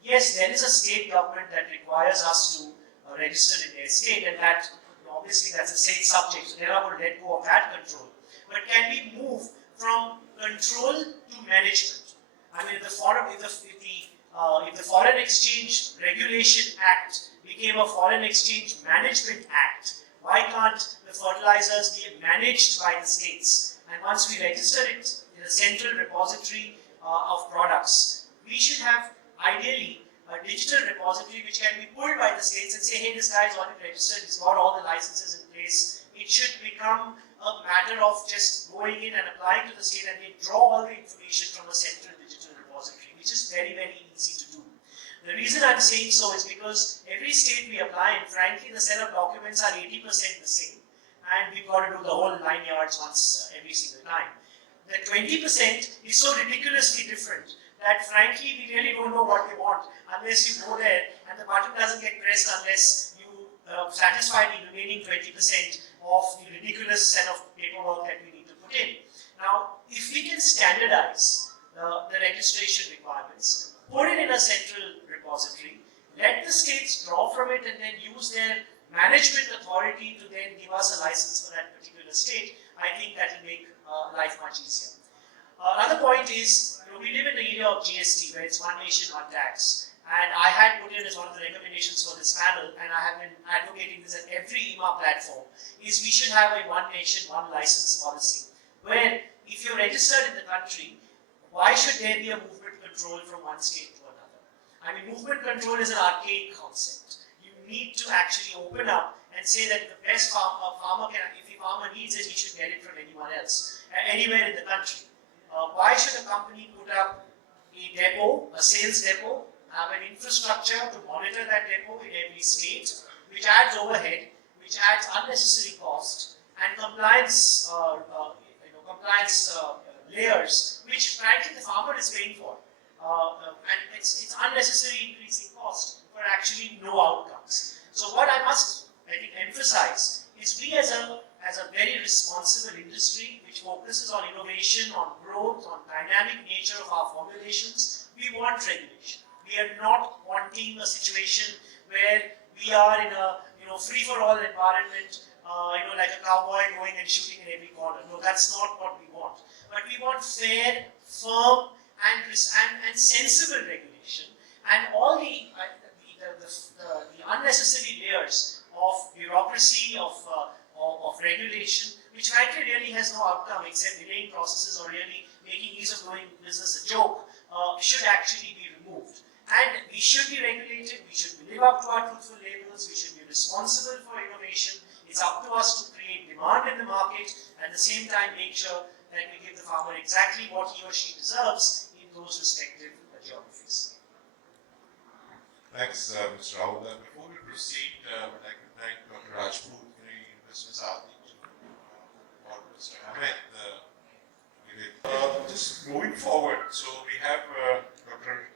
yes, there is a state government that requires us to register in their state, and that obviously that's a state subject, so they're not going to let go of that control. But can we move from control to management? I mean, if the Foreign Exchange Regulation Act became a Foreign Exchange Management Act, why can't the fertilizers be managed by the states? And once we register it in a central repository of products, we should have ideally a digital repository which can be pulled by the states and say, hey, this guy is already registered, he's got all the licenses in place. It should become a matter of just going in and applying to the state and they draw all the information from a central digital repository, which is very, very easy to do. The reason I'm saying so is because every state we apply in, frankly, the set of documents are 80% the same. And we've got to do the whole 9 yards once every single time. The 20% is so ridiculously different that frankly we really don't know what we want unless you go there and the button doesn't get pressed unless you satisfy the remaining 20% of the ridiculous set of paperwork that we need to put in. Now, if we can standardize the registration requirements, put it in a central repository, let the states draw from it and then use their management authority to then give us a license for that particular state, I think that will make life much easier. Another point is, we live in the era of GST where it's one nation, one tax. And I had put in as one of the recommendations for this panel, and I have been advocating this at every IMA platform, is we should have a one nation, one license policy. Where if you're registered in the country, why should there be a movement control from one state to another? I mean, movement control is an archaic concept. You need to actually open up and say that the best farmer can, if the farmer needs it, he should get it from anyone else, anywhere in the country. Why should a company put up a depot, a sales depot, have an infrastructure to monitor that depot in every state, which adds overhead, which adds unnecessary cost, and compliance, layers, which frankly the farmer is paying for, and it's unnecessary increasing cost for actually no outcomes. So what I must, I think, emphasize is we as a very responsible industry which focuses on innovation, on growth, on dynamic nature of our formulations, we want regulation. We are not wanting a situation where we are in a free-for-all environment, like a cowboy going and shooting in every corner. No, that's not what we want. But we want fair, firm, and sensible regulation, and all the unnecessary layers of bureaucracy, of regulation, which frankly really has no outcome except delaying processes or really making ease of doing business a joke, should actually be removed. And we should be regulated, we should live up to our truthful labels, we should be responsible for innovation. It's up to us to create demand in the market, at the same time make sure that we give the farmer exactly what he or she deserves in those respective geographies. Thanks, Mr. Rahul. Before we proceed, I'd like to thank Dr. Rajput, Mr. Sati, or Mr. Ahmed. Just moving forward, so we have Dr.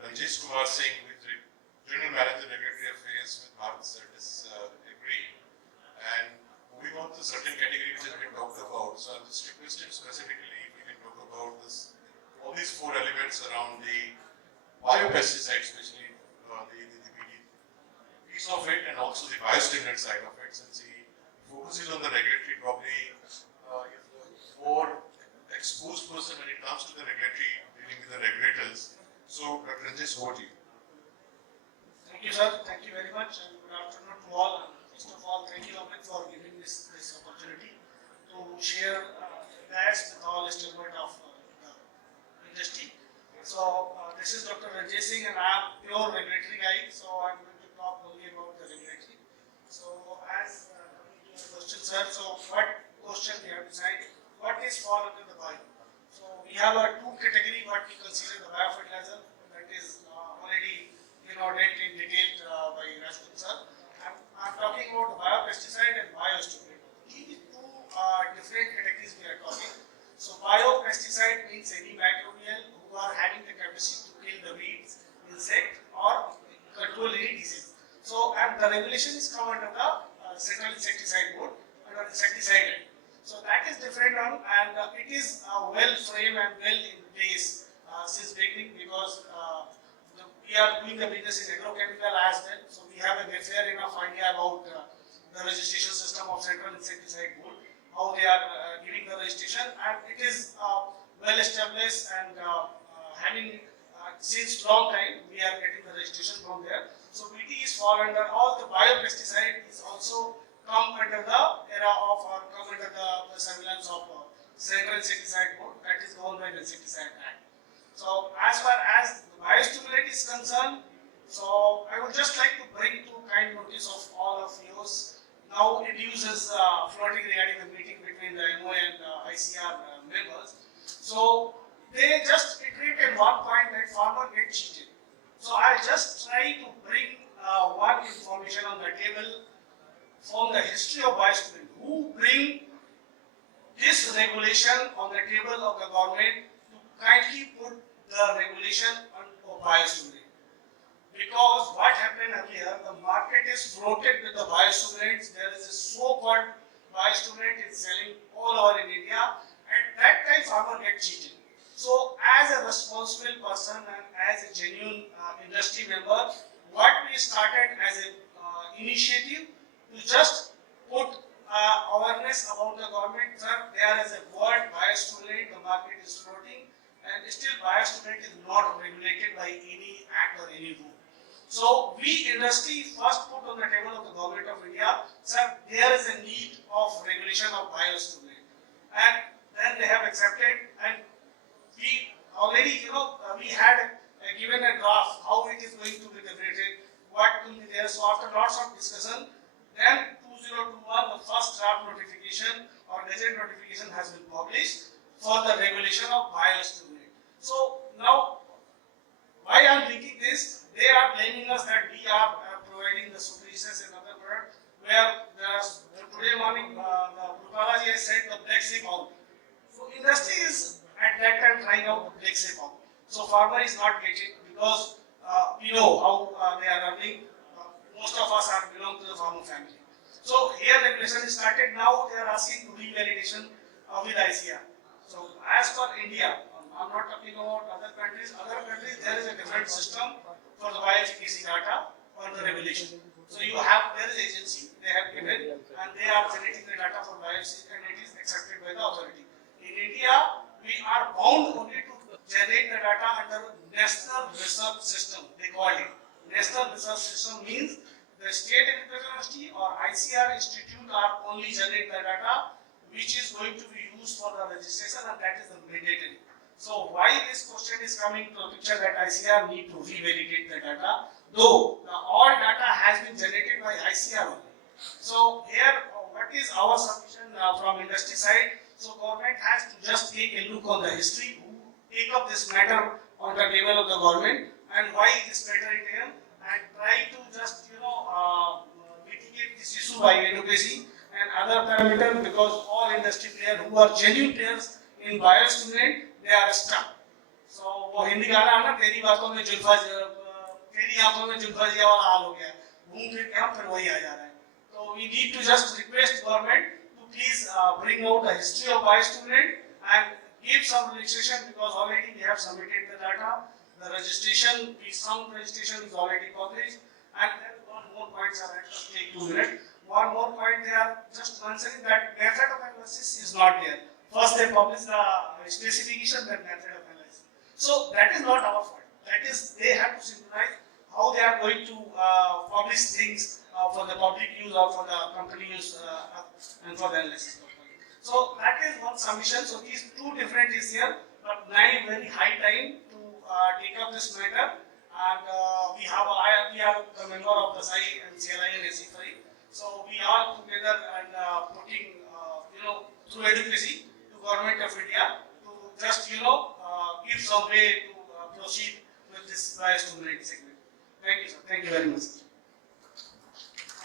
Ranjesh Kumar Singh, who is the General Manager Regulatory Affairs with Bharat Service Agri, and who moving on to certain category which has been talked about, so I'll just request him specifically if we can talk about this, all these four elements around the biopesticide, especially the BD piece of it, and also the biostimulant side of it, since he focuses on the regulatory, probably is the more exposed person when it comes to the regulatory, dealing with the regulators. So, Dr. Ranjit, over to you. Thank you, sir. Thank you very much, and good afternoon to all. First of all, thank you, Amit, for giving this opportunity to share that with all stakeholders of the industry. So, this is Dr. Ranjit Singh, and I am pure regulatory guy. So, I'm going to talk only about the regulatory. So, as coming to your question, sir. So, what question we have decided? What is fall under the bio? So, we have a two category what we consider the biofertilizer, that is already dealt in detail by Rajput sir. I'm talking about biopesticide and biostimulator. These two different categories we are talking. So biopesticide means any microbial who are having the capacity to kill the weeds, insect, or control any disease. So and the regulation is come under the Central Insecticide Board under insecticide. So that is different on, and it is well framed and well in place since beginning, because we are doing the business in agrochemical as well. So we have a fair enough idea about the registration system of Central Insecticide Board, how they are giving the registration, and it is well established, and having since long time we are getting the registration from there. So BT is fall under all the biopesticide is also come under the era of, or come under the surveillance of Central Insecticide Board, that is Government Insecticide Act. So as far as the biostimulant is concerned, so I would just like to bring to kind notice of all of yours. Now it uses floating regarding the meeting between the MO and ICR members. So they just created one point that farmer get cheated. So I just try to bring one information on the table from the history of biostimulant. Who bring this regulation on the table of the government to kindly put the regulation on biostimulant? Because what happened earlier, the market is floated with the biostimulants. There is a so-called biostimulant is selling all over in India. At that time, farmer get cheated. So, as a responsible person and as a genuine industry member, what we started as an initiative to just put awareness about the government. Sir, there is a word biostimulant, the market is floating, and still biostimulant is not regulated by any act or any rule. So we industry first put on the table of the government of India, sir, there is a need of regulation of biostimulant, and then they have accepted, and we already we had given a draft how it is going to be regulated, what will be there. So after lots of discussion, then 2021 the first draft notification or gazette notification has been published for the regulation of biostimulant. So now, why I am linking this? They are blaming us that we are providing the subsidies and other product, where today morning the Balaji has said the black sheep out. So industry is at that time trying out the black sheep out. So farmer is not getting, because we know how they are earning. Most of us belong to the farmer family. So here regulation is started. Now they are asking to revalidation with ICR. So as for India, I'm not talking about other countries. Other countries, there is a different system for the bioefficacy data or the regulation. So you have, there is agency, they have given, and they are generating the data for biopsy, and it is accepted by the authority. In India, we are bound only to generate the data under National Research System, they call it. National Research System means the state university or ICR institute are only generate the data which is going to be used for the registration, and that is the mandatory. So why this question is coming to a picture that ICR need to revalidate the data, though all data has been generated by ICR only. So here, what is our submission from industry side? So government has to just take a look on the history, who take up this matter on the table of the government, and why this matter is here, and try to just mitigate this issue by advocacy and other parameters, because all industry players who are genuine players in biostimulant, they are stuck. So वो हिंदी गाना है ना, तेरी बातों में जुल्फा, तेरी आंखों में जुल्फा जिया वाला हाल हो गया, घूम फिर के हम फिर वही आ जा रहे हैं. तो So we need to just request government to please bring out the history of biostimulant and give some registration, because already we have submitted the data. The registration, some registration is already published. And then one more point, sir, I just take 2 minutes. One more point, they are just answering that method of analysis is not there. First they publish the specification, then method of analysis. So that is not our fault. That is, they have to synchronize how they are going to publish things for the public use or for the company use and for the analysis. So that is one submission. So these two different is here, but now very high time to take up this matter. And we are the member of the SAI and CLI and SE3. So we are together and putting, through advocacy to Government of India to just, give some way to proceed with this biostimulant segment. Thank you, sir. Thank you very much.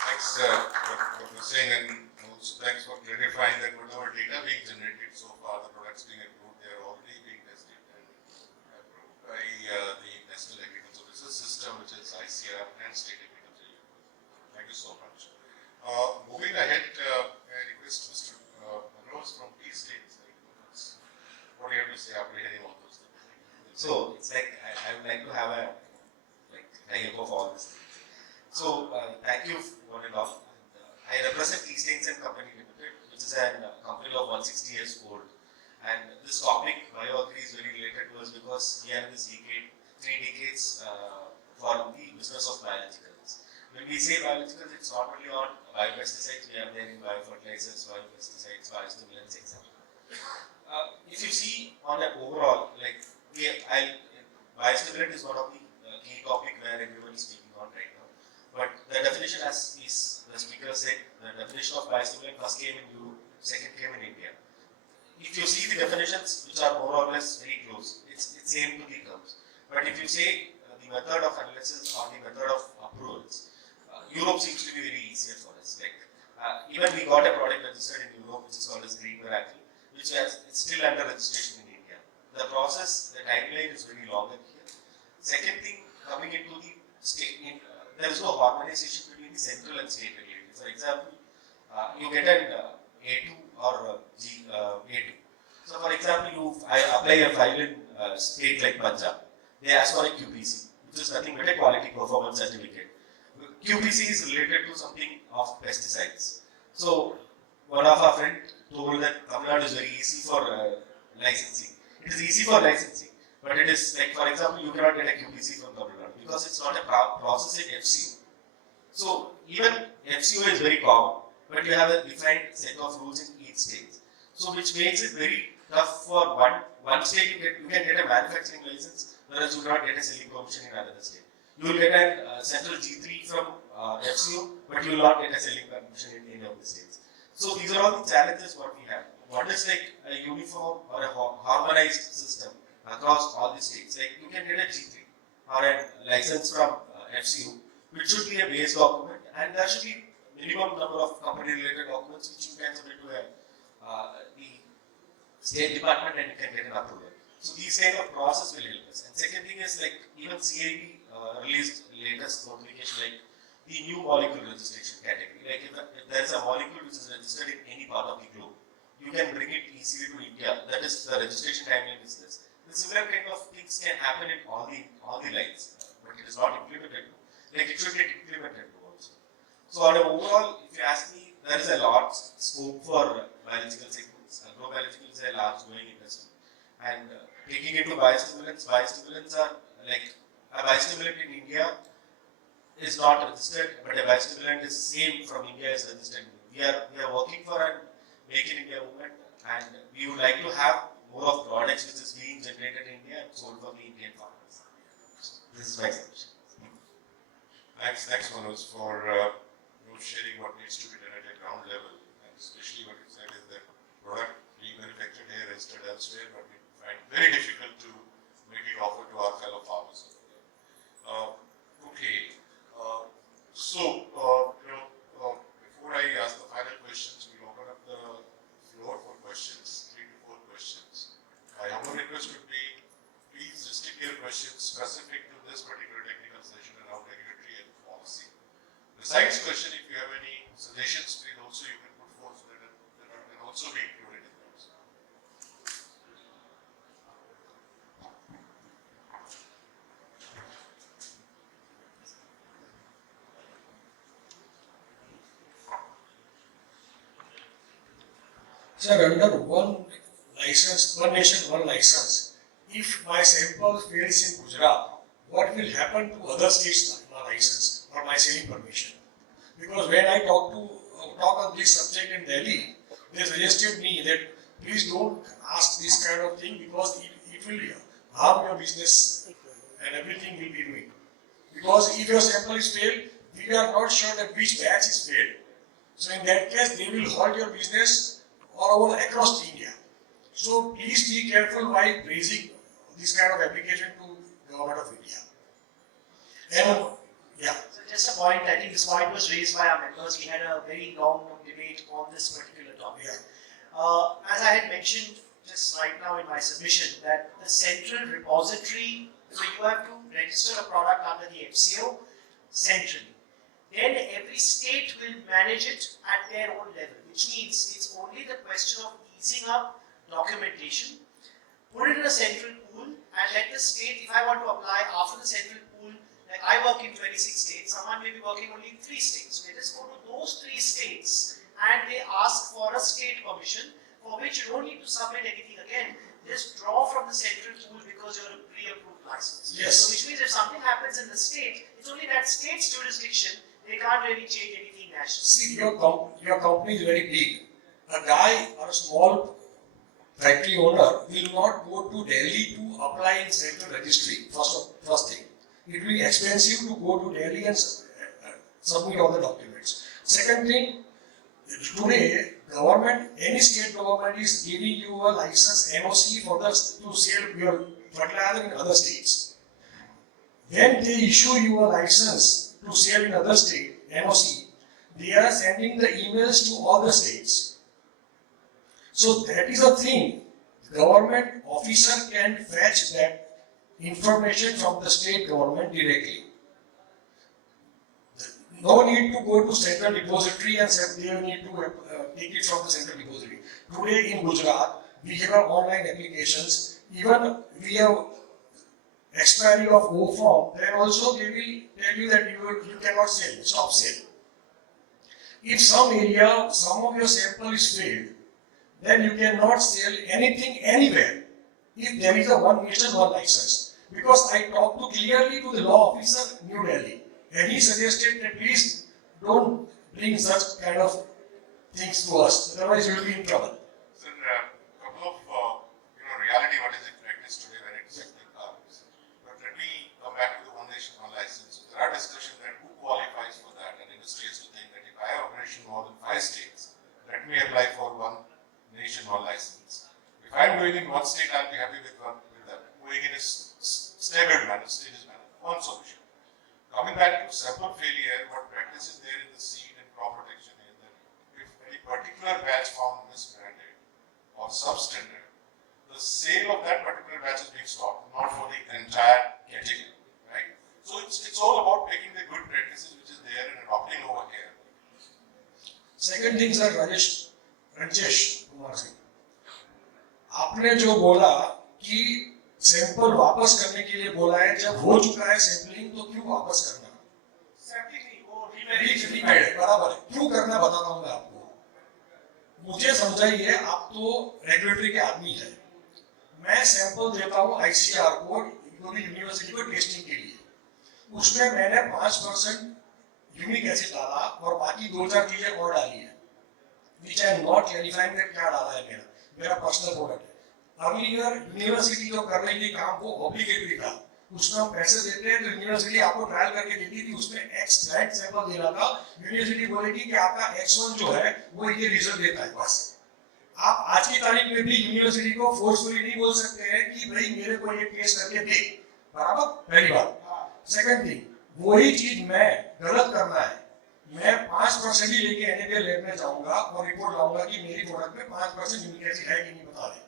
Thanks for saying, and also thanks for clarifying that whatever data being generated so far, the products being approved, they are already being tested and approved by the National Agricultural Research System, which is ICR and State Agriculture University. Thank you so much. Moving ahead, I request Mr. Manoj from these states. What do you have to say after hearing all those things? So it's like I would like to have a tie-up of all this. So thank you one and all. I represent East and Company Limited, which is a company of 160 years old. And this topic, Bio-Agri, is very related to us because we are in this decade, 3 decades for the business of biologicals. When we say biologicals, it's not only on biopesticides, we are there in biofertilizers, biopesticides, biostimulants, etc. If you see on an overall, biostimulant is one of the key topic where everyone is speaking on right now. But the definition, as the speaker said, the definition of biostimulant first came in Europe, second came in India. If you see the definitions, which are more or less very close, it's same to the terms. But if you say the method of analysis or the method of approvals, Europe seems to be very easier for us. Even we got a product registered in Europe, which is called as Bio-Agri, which it's still under registration in India. The process, the timeline is very longer here. Second thing, coming into the state, there is no harmonization between the central and state regulators. For example, you get an A2 or A2. So, for example, I apply a file in state like Punjab. They ask for a QPC, which is nothing but a quality performance certificate. QPC is related to something of pesticides. So, one of our friends told that Tamil Nadu is very easy for licensing. It is easy for licensing, but it is like, for example, you cannot get a QPC from Tamil Nadu because it's not a process in FCO. So, even FCO is very common, but you have a defined set of rules in each state. So, which makes it very tough for one state. You can get a manufacturing license, whereas you cannot get a selling permission in another state. You will get a central G3 from FCO, but you will not get a selling permission in any of the states. So these are all the challenges what we have. One is like a uniform or a harmonized system across all the states. Like you can get a G3 or a license from FCO, which should be a base document, and there should be minimum number of company-related documents which you can submit to the State Department and you can get an approval. So these kind of process will help us. And second thing is like even CIB released latest notification like the new molecule registration category. Like if there is a molecule which is registered in any part of the globe, you can bring it easily to India. That is the registration timeline is this. The similar kind of things can happen in all the lines, but it is not implemented. Like it should get implemented also. So on an overall, if you ask me, there is a large scope for biological segments. Agrobiological is a large growing industry. And taking into biostimulants are like a biostimulant in India is not registered, but a biostimulant is same from India is registered. We are working for a Make in India movement, and we would like to have more of products which is being generated in India and sold for the Indian farmers. So this is my submission. Thanks Manoj for sharing what needs to be done at a ground level, and especially what you said is that product being manufactured here is stood elsewhere, but we find it very difficult to make it offer to our fellow farmers. Okay, before I ask the final questions, we'll open up the floor for questions, 3 to 4 questions. My humble request would be, please restrict your questions specific to this particular technical session around regulatory and policy. The besides question, if you have any suggestions, please also you can put forth so that can also be included in those. Sir, under one license, one nation, one license, if my sample fails in Gujarat, what will happen to other states' license or my selling permission? Because when I talk on this subject in Delhi, they suggested me that please don't ask this kind of thing because it will harm your business and everything will be ruined. Because if your sample is failed, we are not sure that which batch is failed. So in that case, they will halt your business all over across India. So please be careful while raising this kind of application to Government of India. And yeah. So just a point, I think this point was raised by our members. We had a very long debate on this particular topic. Yeah. As I had mentioned just right now in my submission, that the central repository, so you have to register a product under the FCO centrally. Then every state will manage it at their own level, which means it's only the question of easing up documentation, put it in a central pool, and let the state, if I want to apply after the central pool, like I work in 26 states, someone may be working only in 3 states. So they just go to those 3 states and they ask for a state permission, for which you don't need to submit anything again. Just draw from the central pool because you're a pre-approved license. Yes. So which means if something happens in the state, it's only that state's jurisdiction. They can't really change anything nationally. See, your company is very big. A guy or a small factory owner will not go to Delhi to apply in central registry. First thing, it will be expensive to go to Delhi and submit all the documents. Second thing, today government, any state government is giving you a license NOC to sell your fertilizer in other states. When they issue you a license to sell in other state, NOC, they are sending the emails to all the states. So that is a thing. The government officer can fetch that information from the state government directly. No need to go to central depository and they need to take it from the central depository. Today in Gujarat, we have online applications. Even we have expiry of O form, then also they will tell you that you cannot sell, stop sale. If some area, some of your sample is failed, then you cannot sell anything anywhere if there is a one nation, one license. Because I talked clearly to the law officer in New Delhi, and he suggested that please don't bring such kind of things to us, otherwise you will be in trouble. So, couple of reality what is in practice today when it sector comes. But let me come back to the one nation, one license. There are discussions that who qualifies for that, and industry has to think that if I have operation more than 5 states, let me apply for one nation, one license. If I'm doing in one state, I'll be happy with that. Doing in a staggered manner, stages manner, one solution. Coming back to sample failure, what practice is there in the seed and crop protection is that if any particular batch found misbranded or substandard, the sale of that particular batch is being stopped, not for the entire category, right? So it's all about taking the good practices which is there and adopting over here. Second thing, sir, Rajesh Kumar Singh, आपने जो बोला कि sample वापस करने के लिए बोला है, जब हो चुका है सैंपलिंग तो क्यों वापस करना? बराबर है, क्यों करना बताता हूँ मैं आपको। मुझे समझाइए, आप तो रेगुलेटरी के आदमी हैं। मैं सैंपल देता हूँ ICR को, यूनिवर्सिटी को टेस्टिंग के लिए। उसमें मैंने 5% यूनिक एसिड डाला और बाकी 2-4 चीजें और डाली है। Which I am not clarifying that क्या डाला है मेरा पर्सनल प्रोडक्ट है। अर्लियर यूनिवर्सिटी जो कर रही थी काम वो ऑब्लिगेटरी था, उसमें हम पैसे देते हैं तो यूनिवर्सिटी आपको ट्रायल करके देती थी, उसमें एक्स ब्लैक सैंपल देना था। यूनिवर्सिटी बोलेगी कि आपका X1 जो है वो ये रिजल्ट देता है, बस। आप आज की तारीख में भी यूनिवर्सिटी को फोर्सफुली नहीं बोल सकते हैं कि भाई मेरे को ये टेस्ट करके दे, बराबर? पहली बात। सेकंड थिंग, वही चीज मैं गलत करना है, मैं 5% ही लेके NABL लैब में जाऊंगा और रिपोर्ट लाऊंगा कि मेरी प्रोडक्ट में 5% यूनिक एसिड है कि नहीं, बता दें।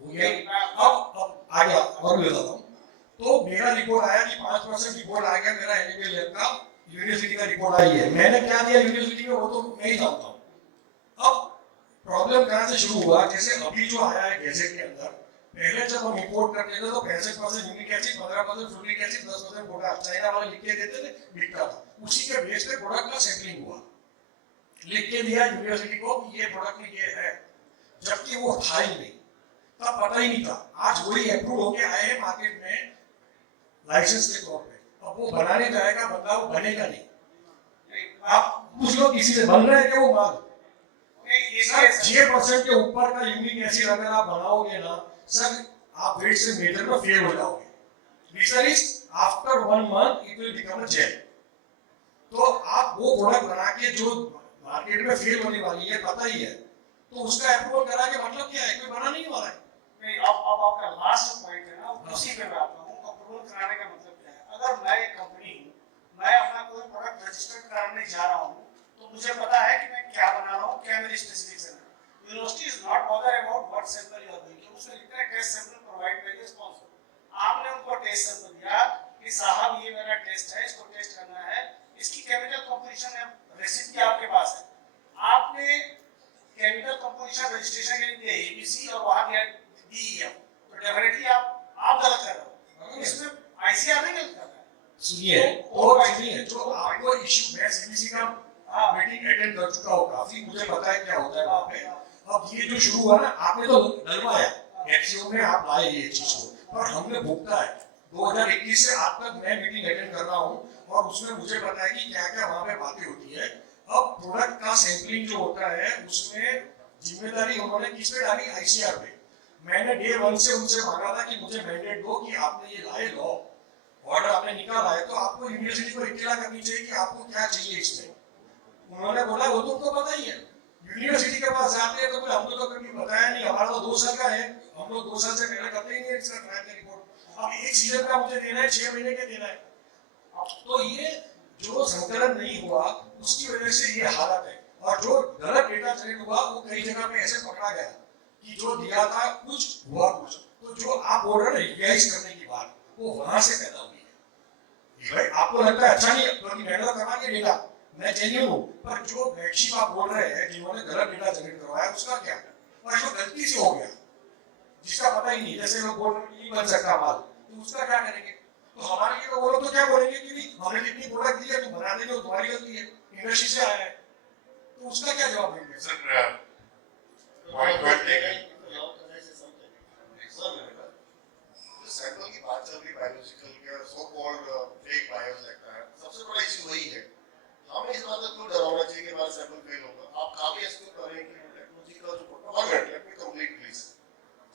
अब आ गया और भी बताता हूँ। तो मेरा रिपोर्ट आया कि 5% रिपोर्ट आ गया मेरा NABL लैब का यूनिवर्सिटी का रिपोर्ट आई है, मैंने क्या दिया यूनिवर्सिटी में वो तो मैं ही जानता हूँ। अब प्रॉब्लम कहाँ से शुरू हुआ, जैसे अभी जो आया है गैजेट के अंदर, पहले जब हम इंपोर्ट करते थे तो 65% unique acid, 15% fluoric acid, 10% potash China वाले लिख के देते थे, बिकता था। उसी के बेस पे प्रोडक्ट का सैंपलिंग हुआ, लिख के दिया यूनिवर्सिटी को कि ये प्रोडक्ट में ये है, जबकि वो था ही नहीं, तब पता ही नहीं था। आज वही अप्रूव होके आए हैं मार्केट में लाइसेंस के तौर पे, अब वो बनाने जाएगा बंदा, वो बनेगा नहीं। आप पूछ लो किसी से, बन रहा है क्या वो माल? 6% के ऊपर का यूनिक एसिड अगर आप बनाओगे ना सर, आप वेट से मेजर में फेल हो जाओगे। Reason is after 1 month it will become a gel. तो आप वो प्रोडक्ट बना के जो मार्केट में फेल होने वाली है, पता ही है, तो उसका अप्रूवल करा के मतलब क्या है, कोई बना नहीं वाला है। नहीं, अब आपका लास्ट पॉइंट है ना, उसी पे मैं आता हूँ। अप्रूवल कराने का मतलब क्या है? अगर मैं एक कंपनी हूँ, मैं अपना कोई प्रोडक्ट रजिस्टर कराने जा रहा हूँ, तो मुझे पता है कि मैं क्या बना रहा हूँ, क्या मेरी स्पेसिफिकेशन है। University is not bother about what sample you are doing, उसमें लिखा है test sample provide by the sponsor. आपने उनको टेस्ट सैंपल दिया कि साहब ये मेरा टेस्ट है, इसको टेस्ट करना है, इसकी केमिकल कंपोजिशन है, रेसिपी आपके पास है, आपने केमिकल कंपोजिशन रजिस्ट्रेशन के लिए एबीसी और वहां दिया डीईएफ, तो डेफिनेटली आप गलत कर रहे हो। इसमें आईसीआर नहीं गलत कर रहा है। सुनिए, और सुनिए, जो आपको इशू, मैं सीबीसी का मीटिंग अटेंड कर चुका हूँ काफी, मुझे पता है क्या होता है वहाँ पे। अब ये जो शुरू हुआ ना, आपने तो डलवाया, एक्सपो में आप लाए ये चीज को, पर हमने भुगता है। 2021 से आज तक मैं मीटिंग अटेंड कर रहा हूँ और उसमें मुझे पता है कि क्या क्या वहाँ पे बातें होती है। अब प्रोडक्ट का सैंपलिंग जो होता है उसमें जिम्मेदारी उन्होंने किस पे डाली, आईसीआर पे। मैंने डे 1 से उनसे मांगा था कि मुझे मैंडेट दो कि आपने ये लाए लॉ ऑर्डर आपने निकाला है, तो आपको यूनिवर्सिटी को इत्तला करनी चाहिए कि आपको क्या चाहिए इसमें। उन्होंने बोला वो तो उनको पता ही है। यूनिवर्सिटी के पास जाते हैं तो बोले हमको तो कभी बताया नहीं, हमारा तो 2 साल का है, हम लोग 2 साल से पहले करते ही नहीं इसका ट्रायल का रिपोर्ट। अब एक सीजन का मुझे देना है, 6 महीने के देना है। तो ये जो संकलन नहीं हुआ उसकी वजह से ये हालत है। और जो गलत डेटा जनरेट हुआ वो कई जगह पे ऐसे पकड़ा गया कि जो दिया था कुछ हुआ कुछ। तो जो आप बोल रहे हैं रिवाइज करने की बात, वो वहां से पैदा हुई है। भाई आपको लगता है अच्छा नहीं, क्योंकि मेहनत करवा के डेटा, मैं जेन्युइन हूँ, पर जो मैक्सिम आप बोल रहे हैं जिन्होंने गलत डेटा जनरेट करवाया उसका क्या? और जो गलती से हो गया जिसका पता ही नहीं, जैसे लोग बोल रहे हैं नहीं बन सकता माल, तो उसका क्या करेंगे? तो हमारे लिए तो वो लोग तो क्या बोलेंगे कि हमने कितनी प्रोडक्ट दी है, तुम बना देंगे, तुम्हारी गलती है, इंडस्ट्री से आया है, तो उसका क्या जवाब देंगे? Sir point well taken. Sample की बात चल रही बायोलॉजिकल के सो कॉल्ड फेक बायोस लगता है, सबसे बड़ा इशू वही है। हमें इस बात को डराना चाहिए कि हमारा सैंपल फेल होगा। आप काफी एक्सप्लेन कर रहे हैं कि टेक्नोलॉजी का जो परफॉर्मेंस है, लेट मी कंप्लीट प्लीज।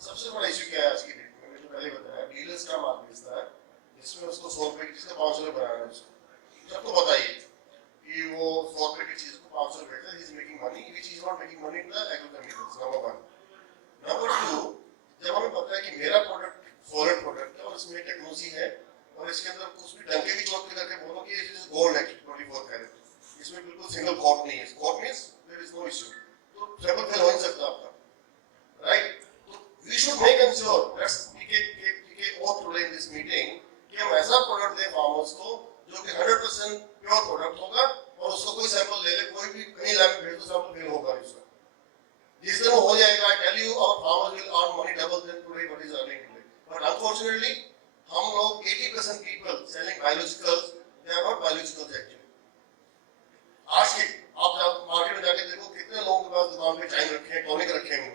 सबसे बड़ा इशू क्या है आज की डेट में, जो पहले बताया, डीलर्स का माल बेचता है, इसमें उसको 100 रुपए की चीज का 500 रुपए बनाना है उसको। सबको पता ही कि वो 100 रुपए की चीज को 500 रुपए बेचता है, he is making money, which is not making money in the agrochemicals. Number 1। Number 2, जब हमें पता है कि मेरा प्रोडक्ट फॉरेन प्रोडक्ट है और इसमें टेक्नोलॉजी है और इसके अंदर कुछ भी डंके भी चोट करके बोलो कि this is gold actually 24 carat, इसमें बिल्कुल सिंगल कॉट नहीं है, कॉट means there is no issue, तो सैंपल फेल हो ही सकता आपका, राइट? तो we should make ensure that's के of today in this meeting कि हम ऐसा प्रोडक्ट दें फार्मर्स को जो कि 100% प्योर प्रोडक्ट होगा और उसको कोई सैंपल ले ले, कोई भी कहीं लैब में भेज दो, सैंपल फेल होगा नहीं उसका। जिस दिन हो जाएगा, I tell you, our farmers will earn money double then today what is earning today. But unfortunately, हम लोग 80% people selling biologicals, they are not biologicals actually. आज के आप जब मार्केट में जाके देखो कितने लोगों के पास दुकान पे टाइम रखे हैं, टॉनिक रखे हैं,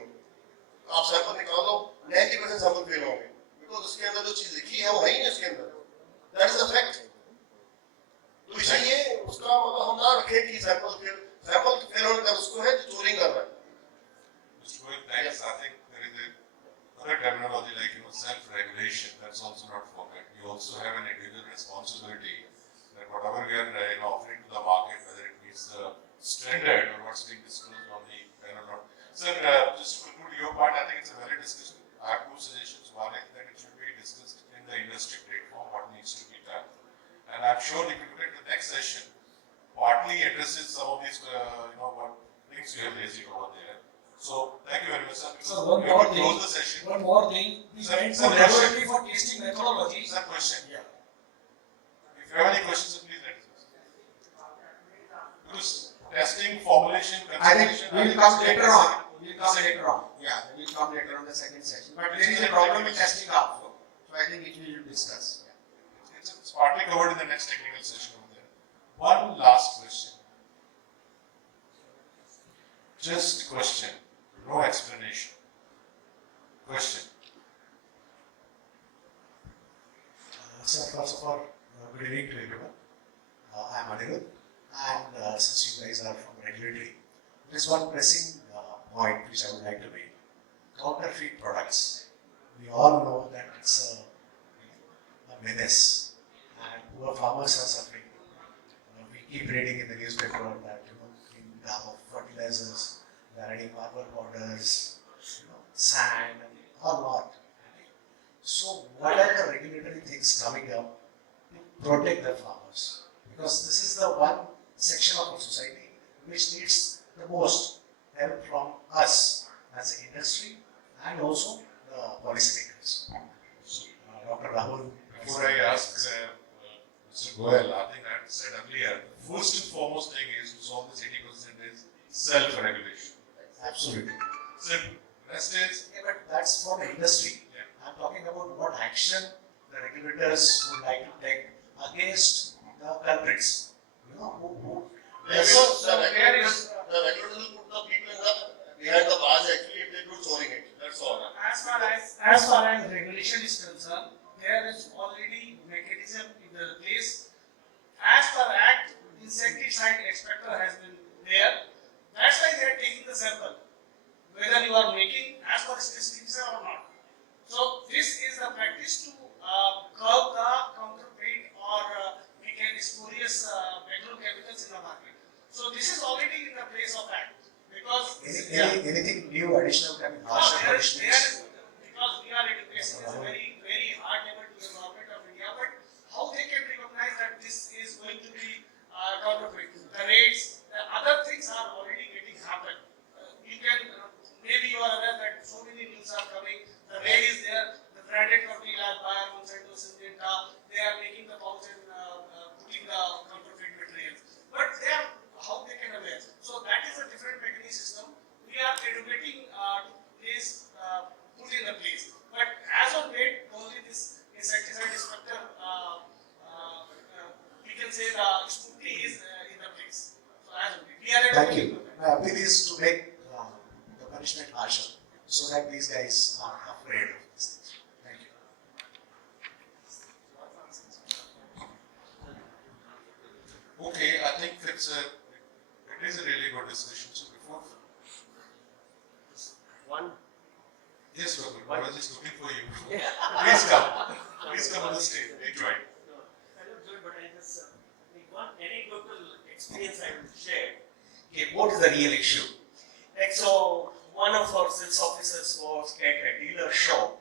आप सैंपल निकालो 90% सैंपल फेल होंगे, बिकॉज उसके अंदर जो चीज लिखी है वो है ही नहीं उसके अंदर, दैट इज द फैक्ट। तो इसलिए उसका मतलब हम ना रखें कि सैंपल फेल होने का उसको है जो चोरी कर रहा है। I think there is a other terminology like self-regulation. That's also not forget. We also have an individual responsibility that whatever we are offering to the market, whether it meets the standard or what's being disclosed on the panel or not. Sir, just to conclude your part, I think it's a valid discussion. I have 2 suggestions. One is that it should be discussed in the industry platform what needs to be done, and I'm sure if you look at the next session, partly addresses some of these what things you have raised over there. So, thank you very much, sir. So, one more thing. Close the session. One more thing. We went for laboratory for tasting methodology. Sir, question. Yeah. If you have any questions, please let us know. testing, formulation, I think consolidation. we will come later on. We will come later on. Yeah, we will come later on the second session. But there is a problem with testing also. So I think which we will discuss. It's partly covered in the next technical session over there. One last question. Just question, no explanation. Question. So first of all, good evening to everyone. I am Anirudh, and since you guys are from regulatory, there is one pressing point which I would like to make. Counterfeit products. We all know that it's a menace, and poor farmers are suffering. We keep reading in the newspaper that in the fertilizers, they are adding carbon powders, sand, or not. So what are the regulatory things coming up to protect the farmers? Because this is the one section of our society which needs the most help from us as an industry and also the policymakers. Dr. Rahul. Before I ask Mr. Goel, I think I said earlier, first and foremost thing is to solve this 80% is self-regulation. Absolutely. Simple. Rest is. Yeah, but that's for the industry. Yeah. I'm talking about what action the regulators would like to take against the culprits. Who The regulators will put the people behind the bars actually if they do zoning actually. That's all. As far as regulation is concerned, there is already mechanism in the place. As per Act, insecticide inspector has been there. That's why they are taking the sample, whether you are making as per specification or not. So this is the practice to curb the counterfeit or we can spurious agrochemicals in the market. So this is already in the place of Act because anything new additional harsher punishments? because we are education is a very hard level to the government of India, but how they can recognize that this is going to be counterfeit? The rates, the other things are already getting happen. You can maybe you are aware that so many news are coming. The rate is there. The branded company like Bio-Agri, Incentivizing, they are making the pouch and putting the counterfeit materials. But they are how they can aware. So that is a different mechanism system. We are educating is put in the place. But as on date, only this insecticide inspector, we can say the scrutiny is in the place. So as on date, we are Thank you. My appeal is to make the punishment harsher so that these guys are afraid of this thing. Thank you. Okay, I think it is a really good discussion. So before One. yes, Robert, I was just looking for you. Please come. Please come on the stage. Enjoy. I don't do it, but I just one anecdotal experience I will share. Okay, what is the real issue? Like so, one of our sales officers was at a dealer shop,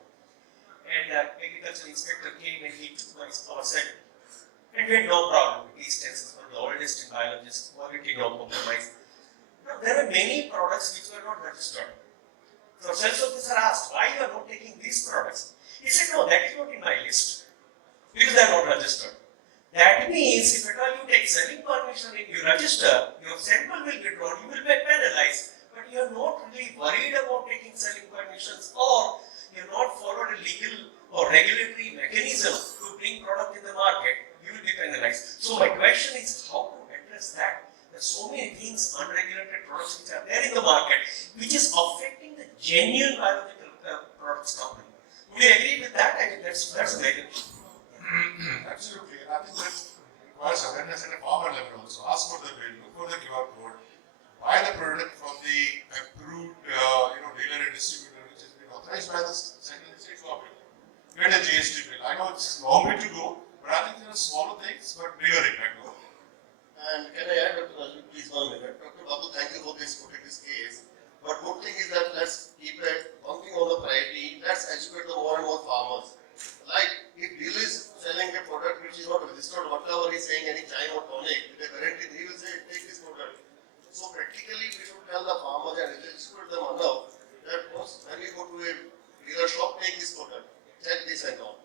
and the agriculture inspector came and he took our segment. And we had no problem with these tests, one of the oldest in biologists, quality no compromise. Now, there were many products which were not registered. So sales officer asked, why you are not taking these products? He said, no, that is not in my list, because they are not registered. That means if at all you take selling permission and you register, your sample will be drawn, you will be penalized, but you are not really worried about taking selling permissions or you have not followed a legal or regulatory mechanism to bring product in the market, you will be penalized. So my question is how to address that? There are so many things, unregulated products which are there in the market, which is affecting the genuine biological products company. Would you agree with that? I mean, that's a very good issue. Absolutely. I think that requires awareness at a farmer level also. Ask for the bill, look for the QR code, buy the product from the approved dealer and distributor which has been authorized by the central and state government. Get a GST bill. I know it's a long way to go, but I think there are smaller things but bigger impact over there. And can I add, Dr. Raju, please 1 minute. Dr. Babu, thank you for putting this case. But good thing is that let's keep it one thing on the priority. Let's educate the more and more farmers. Like if deal is selling a product which is not registered, whatever he's saying, any chime or tonic, with a guarantee, he will say take this product. So practically, we should tell the farmers and educate them enough that when you go to a dealer shop, take this product, check this and all.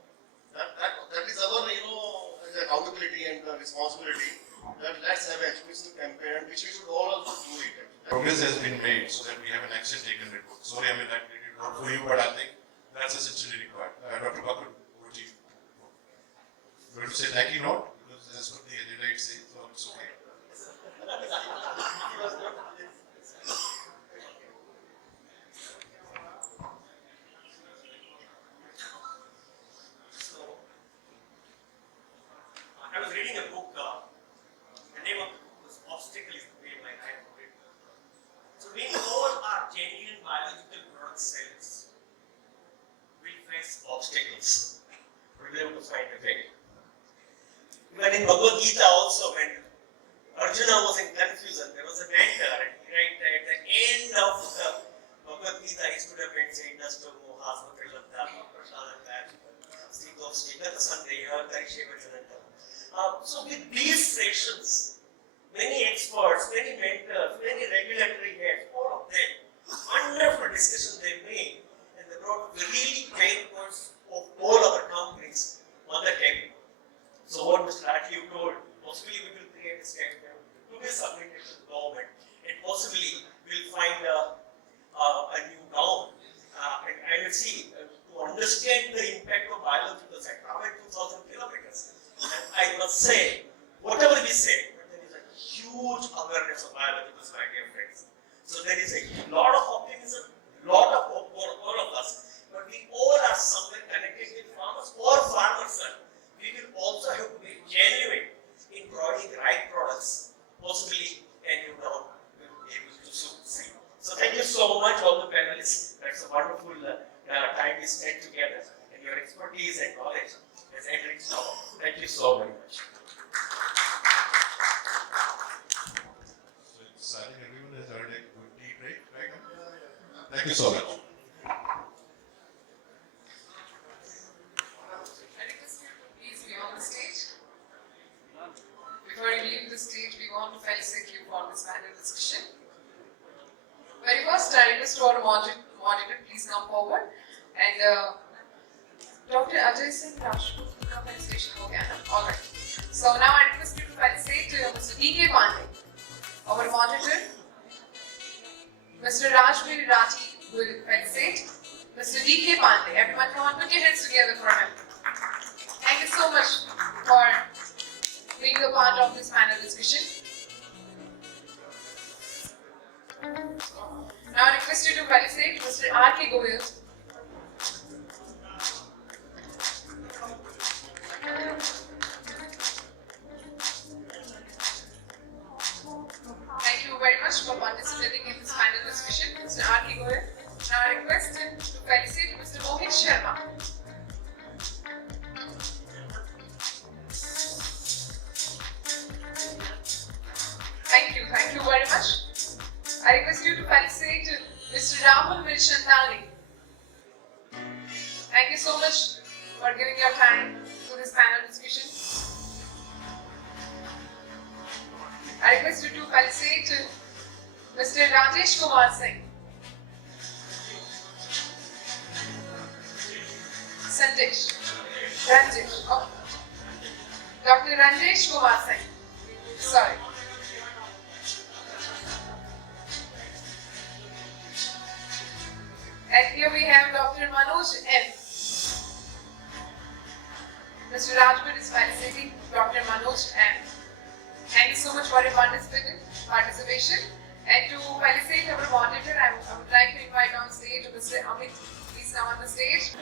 That is our as accountability and responsibility that let's have education campaign, which we should all also do it. Progress has been made so that we have an action taken report. Sorry, I mean, that did it not for you, but I think that's essentially required. Dr. Bakur, over to you. You want to say thank you note? Because that's what the agenda it says, so it's okay. I was reading a book, the name of the book was Obstacle is the way my hand put it. So we all are genuine biological product sales. We face obstacles. We'll be able to find a way. Even in Bhagavad Gita also, when Arjuna was in confusion, there was a mentor, and right at the end of the Bhagavad Gita, he stood up and said, Nasto moha samadrilata prasadanta sriko stigata sandeha karisheva jananta. So with these sessions, many experts, many mentors, many regulatory heads, all of them, wonderful discussion they made, and they brought really pain points of all our companies on the table. So what Mr. Aki told, possibly we will create a statement to be submitted to the government, and possibly we'll find a new norm. And I will see, to understand the impact of biological sector, about 2,000 kilometers. And I must say, whatever we say, but there is a huge awareness of biologicals, my dear friends. So there is a lot of optimism, lot of hope for all of us. But we all are somewhere connected with farmers or farmers. We will also have to be genuine in providing the right products, possibly and you know, will be able to succeed. So thank you so much, all the panelists. That's a wonderful time we spent together, and your expertise and knowledge is entering so. Thank you so very much. So I think everyone has heard a good tea break, right? Thank you so much. I request you to please be on the stage. Before you leave the stage, we want to felicitate you for this panel discussion. Very first, I request our moderator, please come forward. And Dr. Ajay Singh Rajput, felicitation. Okay, all right. So now I request you to felicitate Mr. D.K. Pandey, our moderator. Mr. Rajbir Rathi will felicitate Mr. D.K. Pandey. Everyone, come on, put your hands together for him. Thank you so much for being a part of this panel discussion. Now I request you to felicitate Mr. R.K. Goyal. Thank you very much for participating in this panel discussion, Mr. R.K. Goyal. Now I request him to felicitate Mr. Mohit Sharma. Thank you very much. I request you to felicitate Mr. Rahul Mirchandani. Thank you so much for giving your time to this panel discussion. I request you to felicitate Mr. Rajesh Kumar Singh. Sandesh. Ranjesh. Oh. Dr. Ranjesh Kumar Singh. Sorry. And here we have Dr. Manoj M. Mr. Rajput is felicitating Dr. Manoj M. Thank you so much for your participation. And to felicitate our moderator, I would like to invite on stage Mr. Amit. Please come on the stage.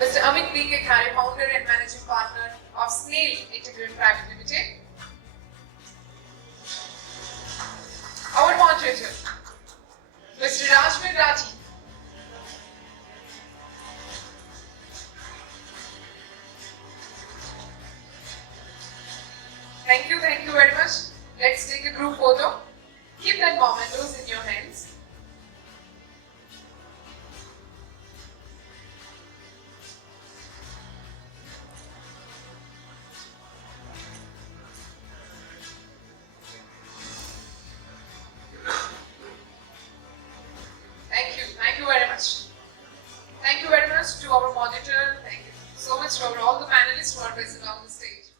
Mr. Amit B.K. Khare, founder and managing partner of Snail Integrated Private Limited. Our moderator, Mr. Rajbir Rathi. Thank you very much. Let's take a group photo. Keep that mementos in your hands. much for all the panelists who are present on the stage.